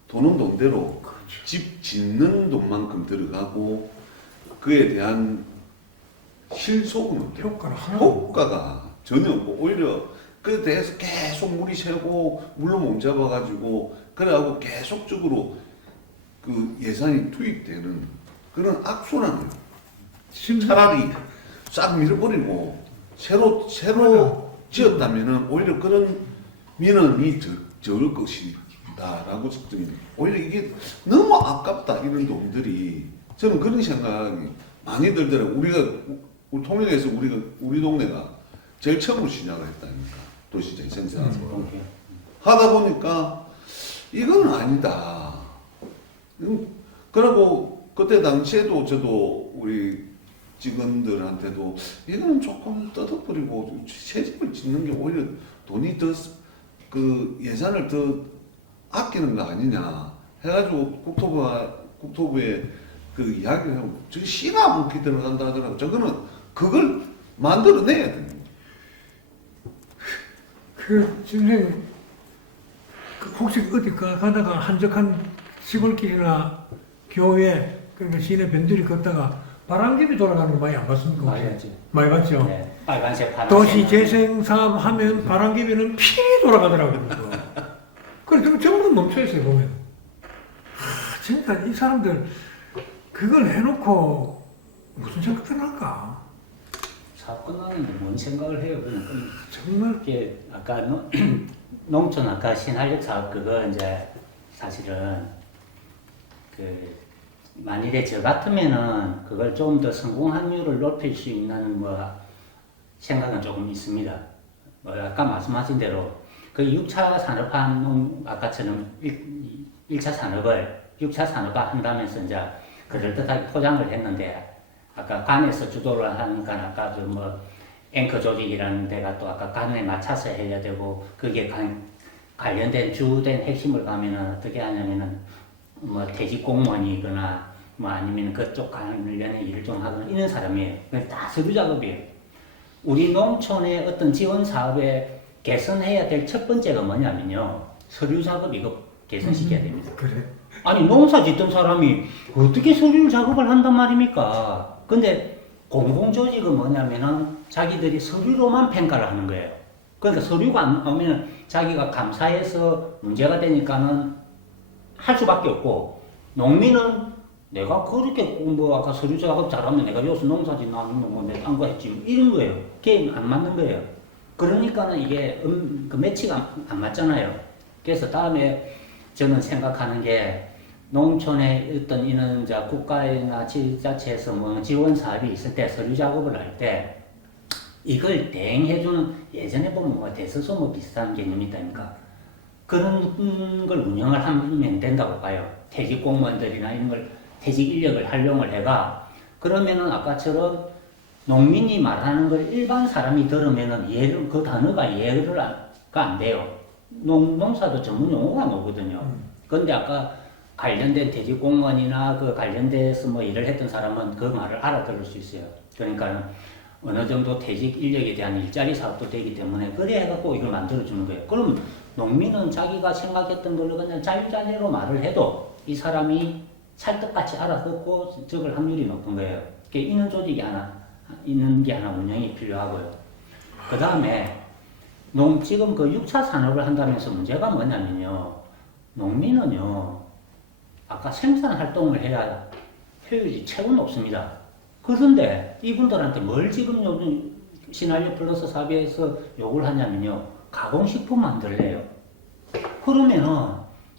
돈은 돈대로 집 짓는 돈만큼 들어가고 그에 대한 실속은 없대요. 효과는 하나도 없고. 효과가 전혀 없고 오히려 그에 대해서 계속 물이 새고 물로 몸잡아가지고 그래가지고 계속적으로 그 예산이 투입되는 그런 악순환이에요. 차라리 싹 밀어버리고 새로 지었다면은 오히려 그런 민원이 적을 것이다라고 측정입니다. 오히려 이게 너무 아깝다 이런 돈들이 저는 그런 생각이 많이 들더라고요. 우리 통영에서 우리 동네가 제일 처음으로 시작을 했다니까 도시재생사업 하다 보니까 이건 아니다. 그리고 그때 당시에도 저도 우리 직원들한테도 이거는 조금 떠덕거리고 새 집을 짓는 게 오히려 돈이 더 그 예산을 더 아끼는 거 아니냐 해가지고 국토부에 그 이야기를 하고 저기 씨가 묵히 들어간다 하더라고. 저거는 그걸 만들어내야 됩니다. 선생님, 혹시 어디 가다가 한적한 시골길이나 교회, 그러니까 시내 변두리 걷다가 바람개비 돌아가는 거 많이 안 봤습니까? 많이 봤죠. 많이 봤죠? 네. 빨간색, 파란색. 도시 재생 사업 하면 바람개비는 피 돌아가더라고요. 그래서 전부 멈춰 있어요, 보면. 진짜 이 사람들 그걸 해놓고 무슨 생각을 할까? 사업 끝나는데 뭔 생각을 해요? 그냥 정말. 이게 아까 농촌 아까 신한력 사업 그거 이제 사실은 그 만일에 저 같으면은 그걸 좀 더 성공 확률을 높일 수 있는 뭐 생각은 조금 있습니다. 뭐 아까 말씀하신 대로 그 6차 산업화 아까처럼 1차 산업을 6차 산업화 한다면서 이제 그럴듯하게 포장을 했는데 아까 관에서 주도를 하니까 아까 그 뭐 앵커 조직이라는 데가 또 아까 관에 맞춰서 해야 되고 그게 관련된 주된 핵심을 가면은 어떻게 하냐면은 뭐 퇴직 공무원이거나 뭐 아니면 그쪽 관련의 일을 좀 하거나 이런 사람이에요. 다 서류 작업이에요. 우리 농촌의 어떤 지원 사업에 개선해야 될 첫 번째가 뭐냐면요. 서류 작업 이거 개선시켜야 됩니다. 그래. 아니 농사 짓던 사람이 어떻게 서류 작업을 한단 말입니까? 근데 공공조직은 뭐냐면은 자기들이 서류로만 평가를 하는 거예요. 그러니까 서류가 안 나오면 자기가 감사해서 문제가 되니까는 할 수밖에 없고 농민은 내가 그렇게 뭐 아까 서류 작업 잘하면 내가 여기서 농사 짓나 아니면 뭐 내가 딴 거 했지 이런 거예요. 그게 안 맞는 거예요. 그러니까는 이게 그 매치가 안 맞잖아요. 그래서 다음에 저는 생각하는 게 농촌에 어떤 이런 이제 국가나 지자체에서 뭐 지원 사업이 있을 때 서류 작업을 할 때 이걸 대행해주는 예전에 보면 뭐 대서소뭐 비슷한 개념이 있다니까 그런 걸 운영을 하면 된다고 봐요. 퇴직 공무원들이나 이런 걸 퇴직 인력을 활용을 해가 그러면은 아까처럼 농민이 말하는 걸 일반 사람이 들으면은 이해를 그 단어가 이해가 안 돼요. 농사도 전문 용어가 나오거든요. 그런데 아까 관련된 퇴직 공무원이나 그 관련돼서 뭐 일을 했던 사람은 그 말을 알아들을 수 있어요. 그러니까 어느 정도 퇴직 인력에 대한 일자리 사업도 되기 때문에 그래 해갖고 이걸 만들어주는 거예요. 그럼 농민은 자기가 생각했던 걸로 그냥 자유자재로 말을 해도 이 사람이 찰떡같이 알아듣고 적을 확률이 높은 거예요. 있는 조직이 하나, 있는 게 하나 운영이 필요하고요. 그 다음에 지금 그 6차 산업을 한다면서 문제가 뭐냐면요. 농민은요, 아까 생산 활동을 해야 효율이 최고 높습니다. 그런데 이분들한테 뭘 지금 요즘 시나리오 플러스 사업에서 요구를 하냐면요. 가공식품 만들래요. 그러면은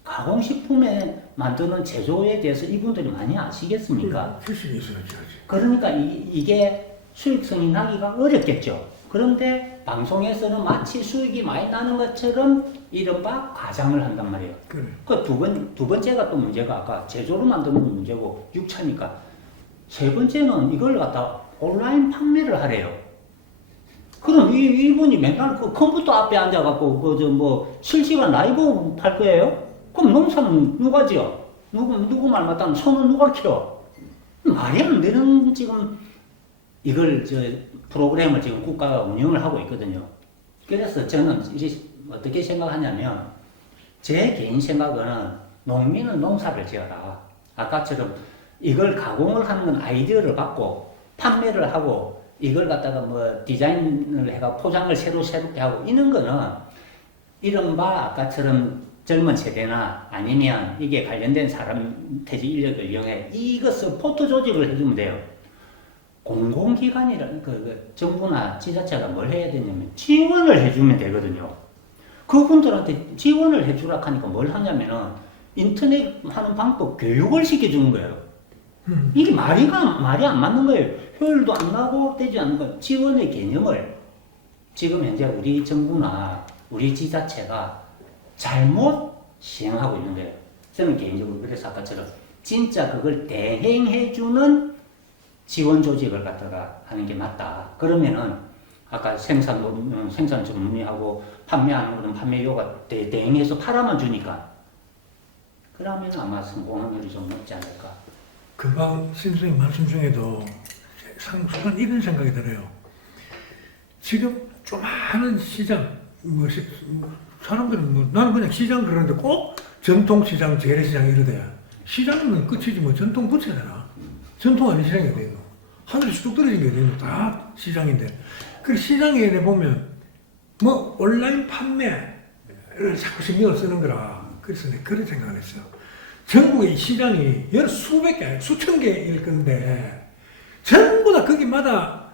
가공식품에 만드는 제조에 대해서 이분들이 많이 아시겠습니까? 필수이 있어야지. 그러니까 이게 수익성이 나기가 어렵겠죠. 그런데 방송에서는 마치 수익이 많이 나는 것처럼 이른바 과장을 한단 말이에요. 그래. 그 두 번째가 또 문제가 아까 제조로 만드는 문제고 6차니까 세 번째는 이걸 갖다 온라인 판매를 하래요. 그럼 이분이 맨날 그 컴퓨터 앞에 앉아갖고 뭐 실시간 라이브 팔 거예요? 그럼 농사는 누가 지어? 누구 말 맞다면 손은 누가 켜? 말이 안 되는 지금 이걸 프로그램을 지금 국가가 운영을 하고 있거든요. 그래서 저는 어떻게 생각하냐면 제 개인 생각은 농민은 농사를 지어라. 아까처럼 이걸 가공을 하는 건 아이디어를 받고 판매를 하고 이걸 갖다가 뭐 디자인을 해가 포장을 새롭게 하고 이런 거는 이른바 아까처럼 젊은 세대나 아니면 이게 관련된 사람 퇴직 인력을 이용해 이것을 포토 조직을 해주면 돼요. 공공기관이라는 정부나 지자체가 뭘 해야 되냐면 지원을 해주면 되거든요. 그분들한테 지원을 해주라 하니까 뭘 하냐면은 인터넷 하는 방법 교육을 시켜주는 거예요. 이게 말이 안 맞는 거예요. 효율도 안 나고 되지 않는 거. 지원의 개념을 지금 현재 우리 정부나 우리 지자체가 잘못 시행하고 있는 거예요. 저는 개인적으로 그래서 아까처럼 진짜 그걸 대행해주는 지원 조직을 갖다가 하는 게 맞다. 그러면은 아까 생산 전문의하고 판매하는 거는 판매료가 대행해서 팔아만 주니까 그러면 아마 성공 확률이 좀 높지 않을까. 금방 선생님 말씀 중에도 순간 이런 생각이 들어요. 지금 조그마한 시장, 사람들은 나는 그냥 시장 그러는데 꼭 전통시장, 재래시장 이러대요. 시장은 끝이지 뭐 전통 붙여야 되나? 전통 아닌 시장이 어디 있노? 하늘에 쑥 떨어진 게 어디 있노? 다 시장인데. 그 시장에 보면 뭐 온라인 판매를 자꾸 신경을 쓰는 거라. 그래서 내가 그런 생각을 했어요. 전국의 시장이 수백 개, 수천 개일 건데 전부 다 거기마다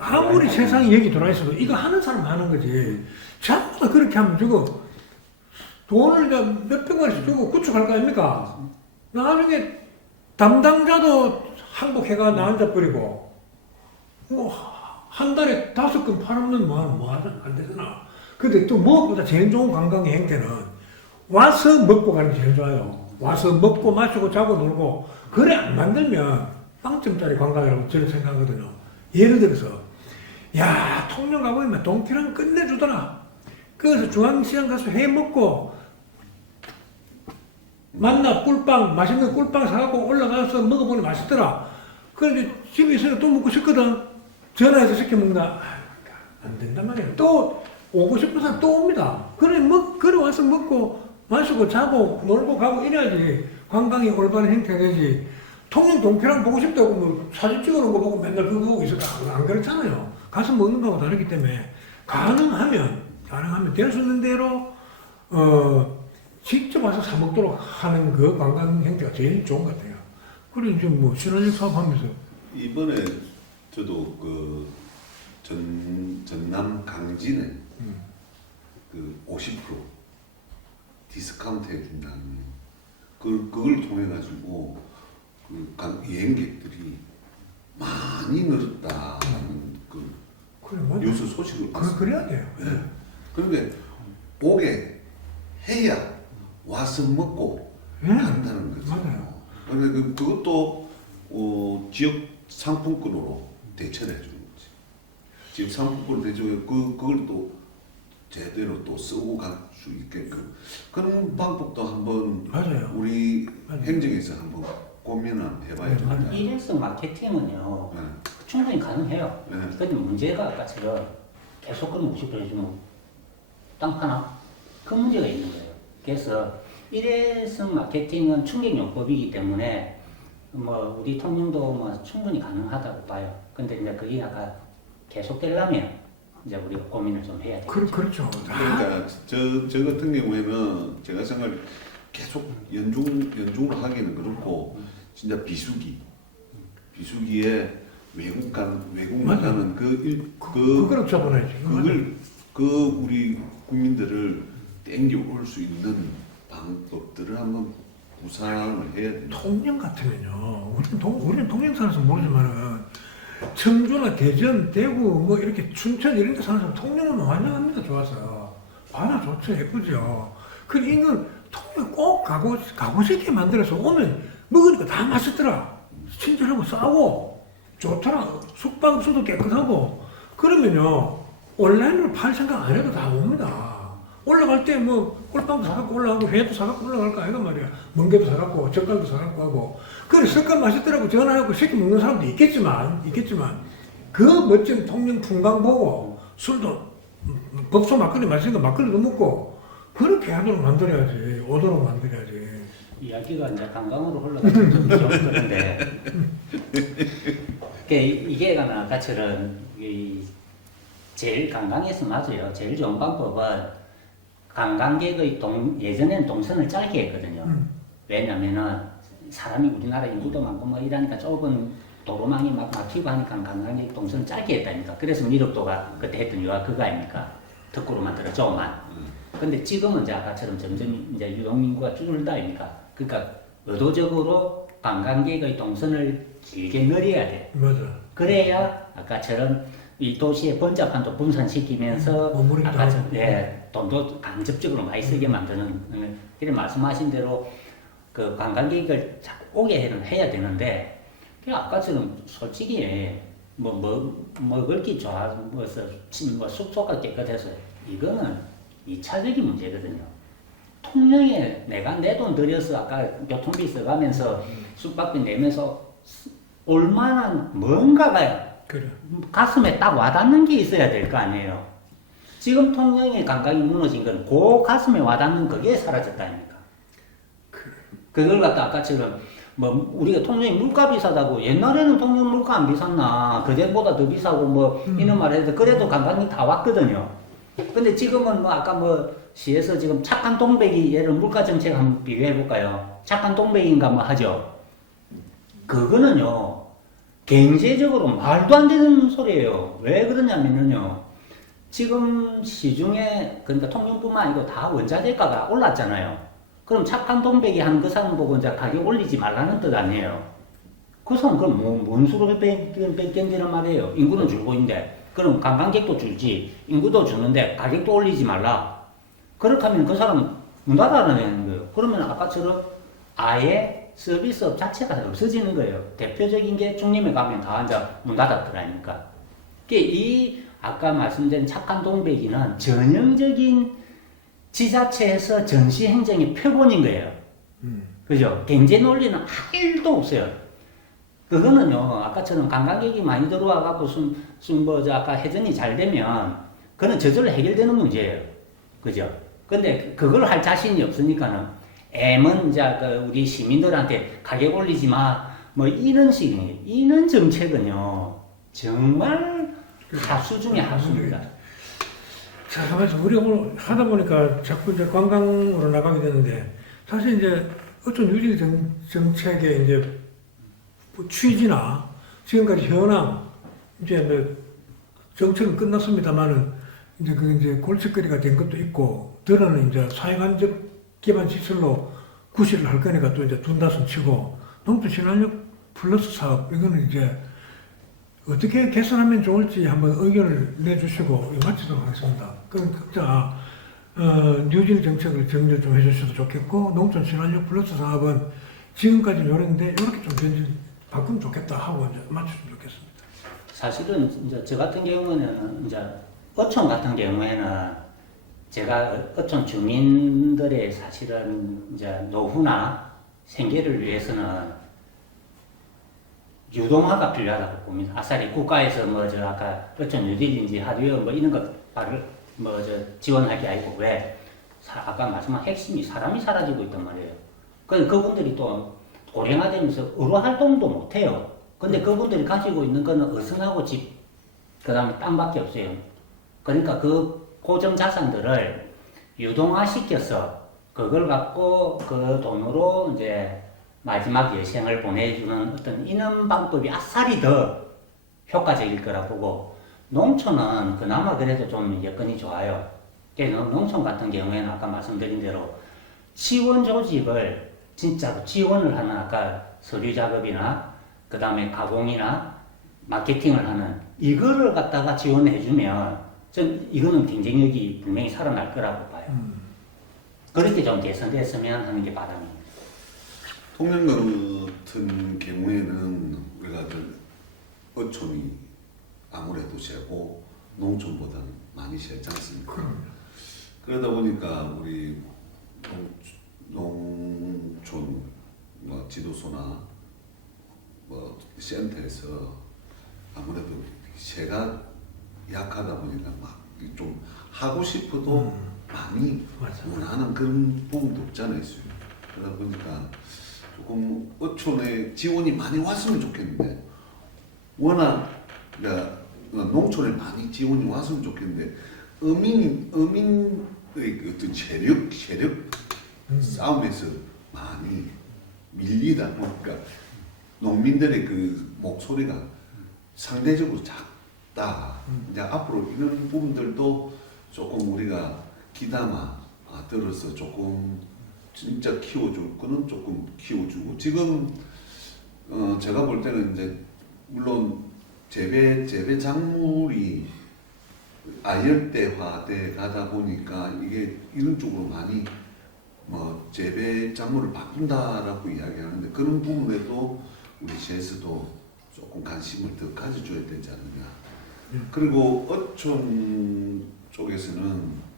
아무리 세상이 여기 돌아있어도 이거 하는 사람 많은 거지. 전부 다 그렇게 하면 저거 돈을 몇백만 원씩 주고 구축할 거 아닙니까? 나중에 담당자도 항복해가 나 앉아버리고 뭐 한 달에 5건 팔으면 안 되잖아. 근데 또 무엇보다 제일 좋은 관광의 행태는 와서 먹고 가는 게 제일 좋아요. 와서 먹고 마시고 자고 놀고 그래 안 만들면 빵점짜리 관광이라고 저는 생각하거든요. 예를 들어서 야 통영 가보면 동태랑 끝내주더라. 그래서 중앙시장 가서 회 먹고 만나 꿀빵 맛있는 꿀빵 사갖고 올라가서 먹어보니 맛있더라. 그런데 집에 있으면 또 먹고 싶거든. 전화해서 시켜 먹나 안 된단 말이에요. 또 오고 싶은 사람 또 옵니다. 그래 와서 먹고 마시고 자고 놀고 가고 이래야지 관광이 올바른 행태가 되지. 통영 동태랑 보고 싶다고 뭐 사진 찍어놓은 거 보고 맨날 그거 보고 있을까? 안 그렇잖아요. 가서 먹는 거하고 다르기 때문에 가능하면 될 수 있는 대로 직접 와서 사 먹도록 하는 그 관광 행태가 제일 좋은 것 같아요. 그리고 이제 뭐 신혼여행 사업하면서 이번에 저도 그 전남 강진에 그 50% 디스카운트 해준다는 그걸 통해 가지고 그 여행객들이 많이 늘었다는 그래, 맞아. 뉴스 소식을 봤어요. 그래야 돼요. 네. 그런데 오게 해야 와서 먹고 한다는 거죠. 맞아요. 그런데 그것도 지역 상품권으로 대체를 해주는 거지. 지역 상품권으로 대체해 그걸 또 제대로 또 쓰고 갈 수 있게끔 그런 방법도 한번 맞아요. 우리 맞아요. 행정에서 한번 고민을 해봐야 네, 됩니다. 맞아요. 일회성 마케팅은요 네. 충분히 가능해요. 네. 근데 문제가 아까처럼 계속 그럼 50% 해주면 땅 파나? 그 문제가 있는 거예요. 그래서 일회성 마케팅은 충격요법이기 때문에 뭐 우리 통영도 뭐 충분히 가능하다고 봐요. 근데 이제 그게 아까 계속되려면 이제 우리가 고민을 좀 해야 되겠죠. 그렇죠. 그러니까 저 같은 경우에는 제가 생각을 계속 연중으로 하기는 그렇고 진짜 비수기에 외국 나가는 그걸 접어야지. 그걸 우리 국민들을 땡겨 올 수 있는 방법들을 한번 구상을 해야 돼요. 통영 같으면요. 우리는 통영 살아서 모르지만은 청주나 대전, 대구 뭐 이렇게 춘천 이런 데 사는 사람 통영은 환영합니다. 좋아서 바다 좋죠, 예쁘죠. 그래 이건 통영 꼭 가고 싶게 만들어서 오면 먹으니까 다 맛있더라. 친절하고 싸고 좋더라. 숙박수도 깨끗하고 그러면요 온라인으로 팔 생각 안 해도 다 옵니다. 올라갈 때 뭐 꿀빵도 사갖고 올라가고 회도 사갖고 올라갈 거 아이가 말이야. 멍게도 사갖고 젓갈도 사갖고 하고 그래 젓갈 맛있더라고 전화하고 시켜 먹는 사람도 있겠지만 그 멋진 통영 풍광 보고 술도 법소 막걸리 마시니까 막걸리도 먹고 그렇게 하도록 만들어야지. 오도록 만들어야지. 이야기가 이제 관광으로 흘러가는 좀 그런데 이게 아까처럼 제일 관광에서 맞아요. 제일 좋은 방법은 관광객의 예전에는 동선을 짧게 했거든요. 왜냐면은 사람이 우리나라 인구도 많고 뭐 이러니까 좁은 도로망이 막 막히고 하니까 관광객 동선을 짧게 했다니까. 그래서 미륵도가 그때 했던 이유가 그거 아닙니까? 덕구로 만들어 조금만. 근데 지금은 이제 아까처럼 점점 이제 유동인구가 줄다 아닙니까? 그러니까 의도적으로 관광객의 동선을 길게 늘려야 돼. 맞아. 그래야 아까처럼 이 도시의 번잡함도 분산시키면서 아까처럼 돈도 간접적으로 많이 쓰게 만드는. 그래 말씀하신 대로 그 관광객을 오게 해야 되는데 그냥 아까처럼 솔직히 먹을 게 좋아서 뭐 숙소가 깨끗해서 이거는 2차적인 문제거든요. 통영에 내가 내 돈 들여서 아까 교통비 써가면서 숙박비 내면서 얼마나 뭔가가 그래. 가슴에 딱 와닿는 게 있어야 될 거 아니에요. 지금 통영의 감각이 무너진 건 그 가슴에 와닿는 그게 사라졌다 아닙니까? 그걸 갖다 아까처럼 뭐 우리가 통영이 물가 비싸다고 옛날에는 통영 물가 안 비쌌나 그때보다 더 비싸고 뭐 이런 말 해도 그래도 관광이 다 왔거든요. 근데 지금은 뭐 아까 뭐 시에서 지금 착한 동백이 얘를 물가 정책 한번 비교해 볼까요? 착한 동백인가 뭐 하죠. 그거는요 경제적으로 말도 안 되는 소리예요. 왜 그러냐면요 지금 시중에 그러니까 통영뿐만 아니고 다 원자재가가 올랐잖아요. 그럼 착한 동백이 하는 그 사람 보고 이제 가격 올리지 말라는 뜻 아니에요. 그 사람 그럼 뭔 수로 뺏긴다는 말이에요. 인구는 줄고 있는데 그럼 관광객도 줄지 인구도 주는데 가격도 올리지 말라. 그렇게 하면 그 사람 문 닫아내는 거예요. 그러면 아까처럼 아예 서비스업 자체가 없어지는 거예요. 대표적인 게 중림에 가면 다 앉아 문 닫았더라니까. 이 아까 말씀드린 착한 동백이는 전형적인 지자체에서 전시행정의 표본인 거예요. 그죠? 경제 논리는 하나도 없어요. 그거는요, 아까처럼 관광객이 많이 들어와갖고 아까 해전이 잘 되면, 그건 저절로 해결되는 문제예요. 그죠? 근데 그걸 할 자신이 없으니까는, 이제 우리 시민들한테 가격 올리지 마, 뭐 이런 식이에요. 이런 정책은요, 정말 하수 중에 하수입니다. 자, 가만있어. 우리 오늘 하다 보니까 자꾸 이제 관광으로 나가게 되는데, 사실 이제 어떤 유지 정책의 이제 취지나 지금까지 현황, 이제 뭐 정책은 끝났습니다만은 이제 이제 골칫거리가 된 것도 있고, 더러는 이제 사회간접 기반 시설로 구실을 할 거니까 또 이제 둔다순 치고, 농촌 친환력 플러스 사업, 이거는 이제 어떻게 개선하면 좋을지 한번 의견을 내주시고 마치도록 하겠습니다. 그럼 각자 뉴딜 정책을 정리 좀 해주셔도 좋겠고 농촌 친환경 플러스 사업은 지금까지 요랬는데 이렇게 좀 변질 바꾸면 좋겠다 하고 이제 맞추면 좋겠습니다. 사실은 이제 저 같은 경우는 이제 어촌 같은 경우에는 제가 어촌 주민들의 사실은 이제 노후나 생계를 위해서는 유동화가 필요하다고 봅니다. 아싸리 국가에서 아까 어촌 뉴딜인지 하드웨어 이런 거 지원할 게 아니고 아까 말씀한 핵심이 사람이 사라지고 있단 말이에요. 그분들이 또 고령화되면서 의료 활동도 못 해요. 근데 그분들이 가지고 있는 거는 어선하고 집, 그 다음에 땅밖에 없어요. 그러니까 그 고정 자산들을 유동화시켜서 그걸 갖고 그 돈으로 이제 마지막 여생을 보내주는 어떤 이런 방법이 아싸리 더 효과적일 거라 보고, 농촌은 그나마 그래도 좀 여건이 좋아요. 농촌 같은 경우에는 아까 말씀드린 대로 지원 조직을 진짜로 지원을 하는, 아까 서류 작업이나 그 다음에 가공이나 마케팅을 하는 이거를 갖다가 지원해주면 전 이거는 경쟁력이 분명히 살아날 거라고 봐요. 그렇게 좀 개선됐으면 하는 게 바람입니다. 통영 같은 경우에는 우리가 어촌이 아무래도 세고 농촌보다는 많이 세지 않습니까? 그러다 보니까 우리 농촌 뭐 지도소나 뭐 센터에서 아무래도 세가 약하다 보니까 막 좀 하고 싶어도 많이 맞아. 원하는 그런 부분도 없잖아요. 그러다 보니까 조금 어촌에 지원이 많이 왔으면 좋겠는데, 워낙 그러니까 농촌에 많이 지원이 왔으면 좋겠는데 어민의 그 어떤 세력 싸움에서 많이 밀리다 보니까 농민들의 그 목소리가 상대적으로 작다. 이제 앞으로 이런 부분들도 조금 우리가 귀담아 들어서 조금 진짜 키워줄 거는 조금 키워주고, 지금 제가 볼 때는 이제 물론 재배 작물이 아열대화돼 가다 보니까 이게 이런 쪽으로 많이 뭐 재배 작물을 바꾼다라고 이야기하는데, 그런 부분에도 우리 제에서도 조금 관심을 더 가져줘야 되지 않느냐. 그리고 어촌 쪽에서는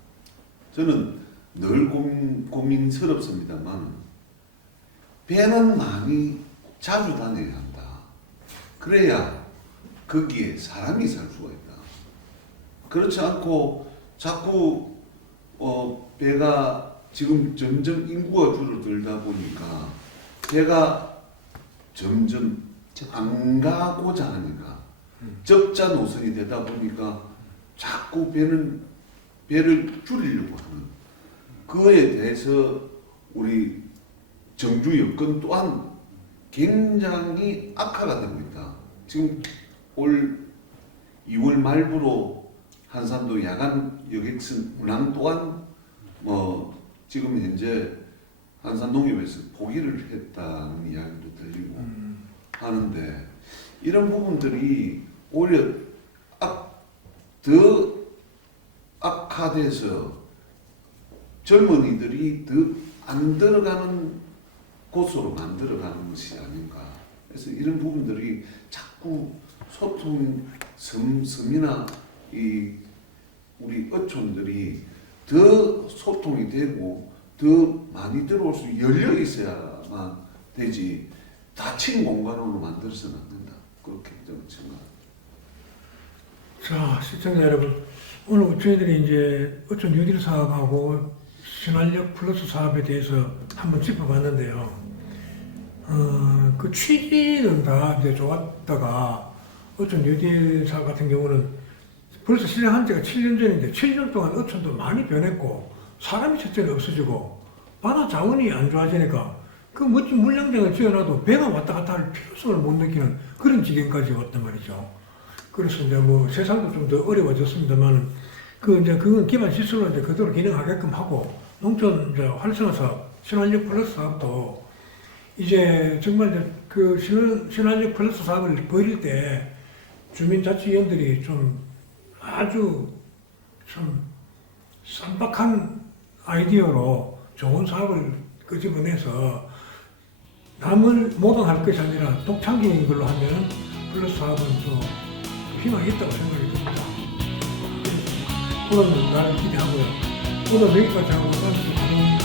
저는 늘 고민스럽습니다만, 배는 많이 자주 다녀야 한다. 그래야 거기에 사람이 살 수가 있다. 그렇지 않고 자꾸 배가 지금 점점 인구가 줄어들다 보니까 배가 점점 안 가고자 하니까 적자 노선이 되다 보니까 자꾸 배를 줄이려고 하는, 그에 대해서 우리 정주 여건 또한 굉장히 악화가 되고 있다. 지금 올 2월 말부로 한산도 야간 여객선 운항 또한 뭐 지금 현재 한산농협에서 포기를 했다는 이야기도 들리고 하는데, 이런 부분들이 오히려 더 악화돼서 젊은이들이 더 안 들어가는 곳으로 만들어가는 것이 아닌가. 그래서 이런 부분들이 자꾸 소통 섬이나 이 우리 어촌들이 더 소통이 되고 더 많이 들어올 수 열려 있어야만 되지, 닫힌 공간으로 만들어서는 안 된다. 그렇게 저는 생각합니다. 자, 시청자 여러분, 오늘 저희들이 이제 어촌 뉴딜 사업하고 신활력 플러스 사업에 대해서 한번 짚어봤는데요. 그 취지는 다 이제 좋았다가 어촌 뉴딜 사업 같은 경우는 벌써 시작한 지가 7년 전인데 7년 동안 어촌도 많이 변했고 사람이 첫째는 없어지고 바다 자원이 안 좋아지니까 그 멋진 물량장을 지어놔도 배가 왔다 갔다 할 필요성을 못 느끼는 그런 지경까지 왔단 말이죠. 그래서 이제 뭐 세상도 좀 더 어려워졌습니다만 그건 기반 시설로 이제 그대로 기능하게끔 하고, 농촌 이제 활성화 사업, 신활력 플러스 사업도 이제 정말 이제 그 신활력 플러스 사업을 벌일 때 주민자치위원들이 좀 아주 좀 쌈박한 아이디어로 좋은 사업을 끄집어내서 남을 모방할 것이 아니라 독창적인 걸로 하면 플러스 사업은 또 희망이 있다고 생각이 듭니다. 오늘은 나를 기대하고요. 오늘 여기까지 하고 다음 주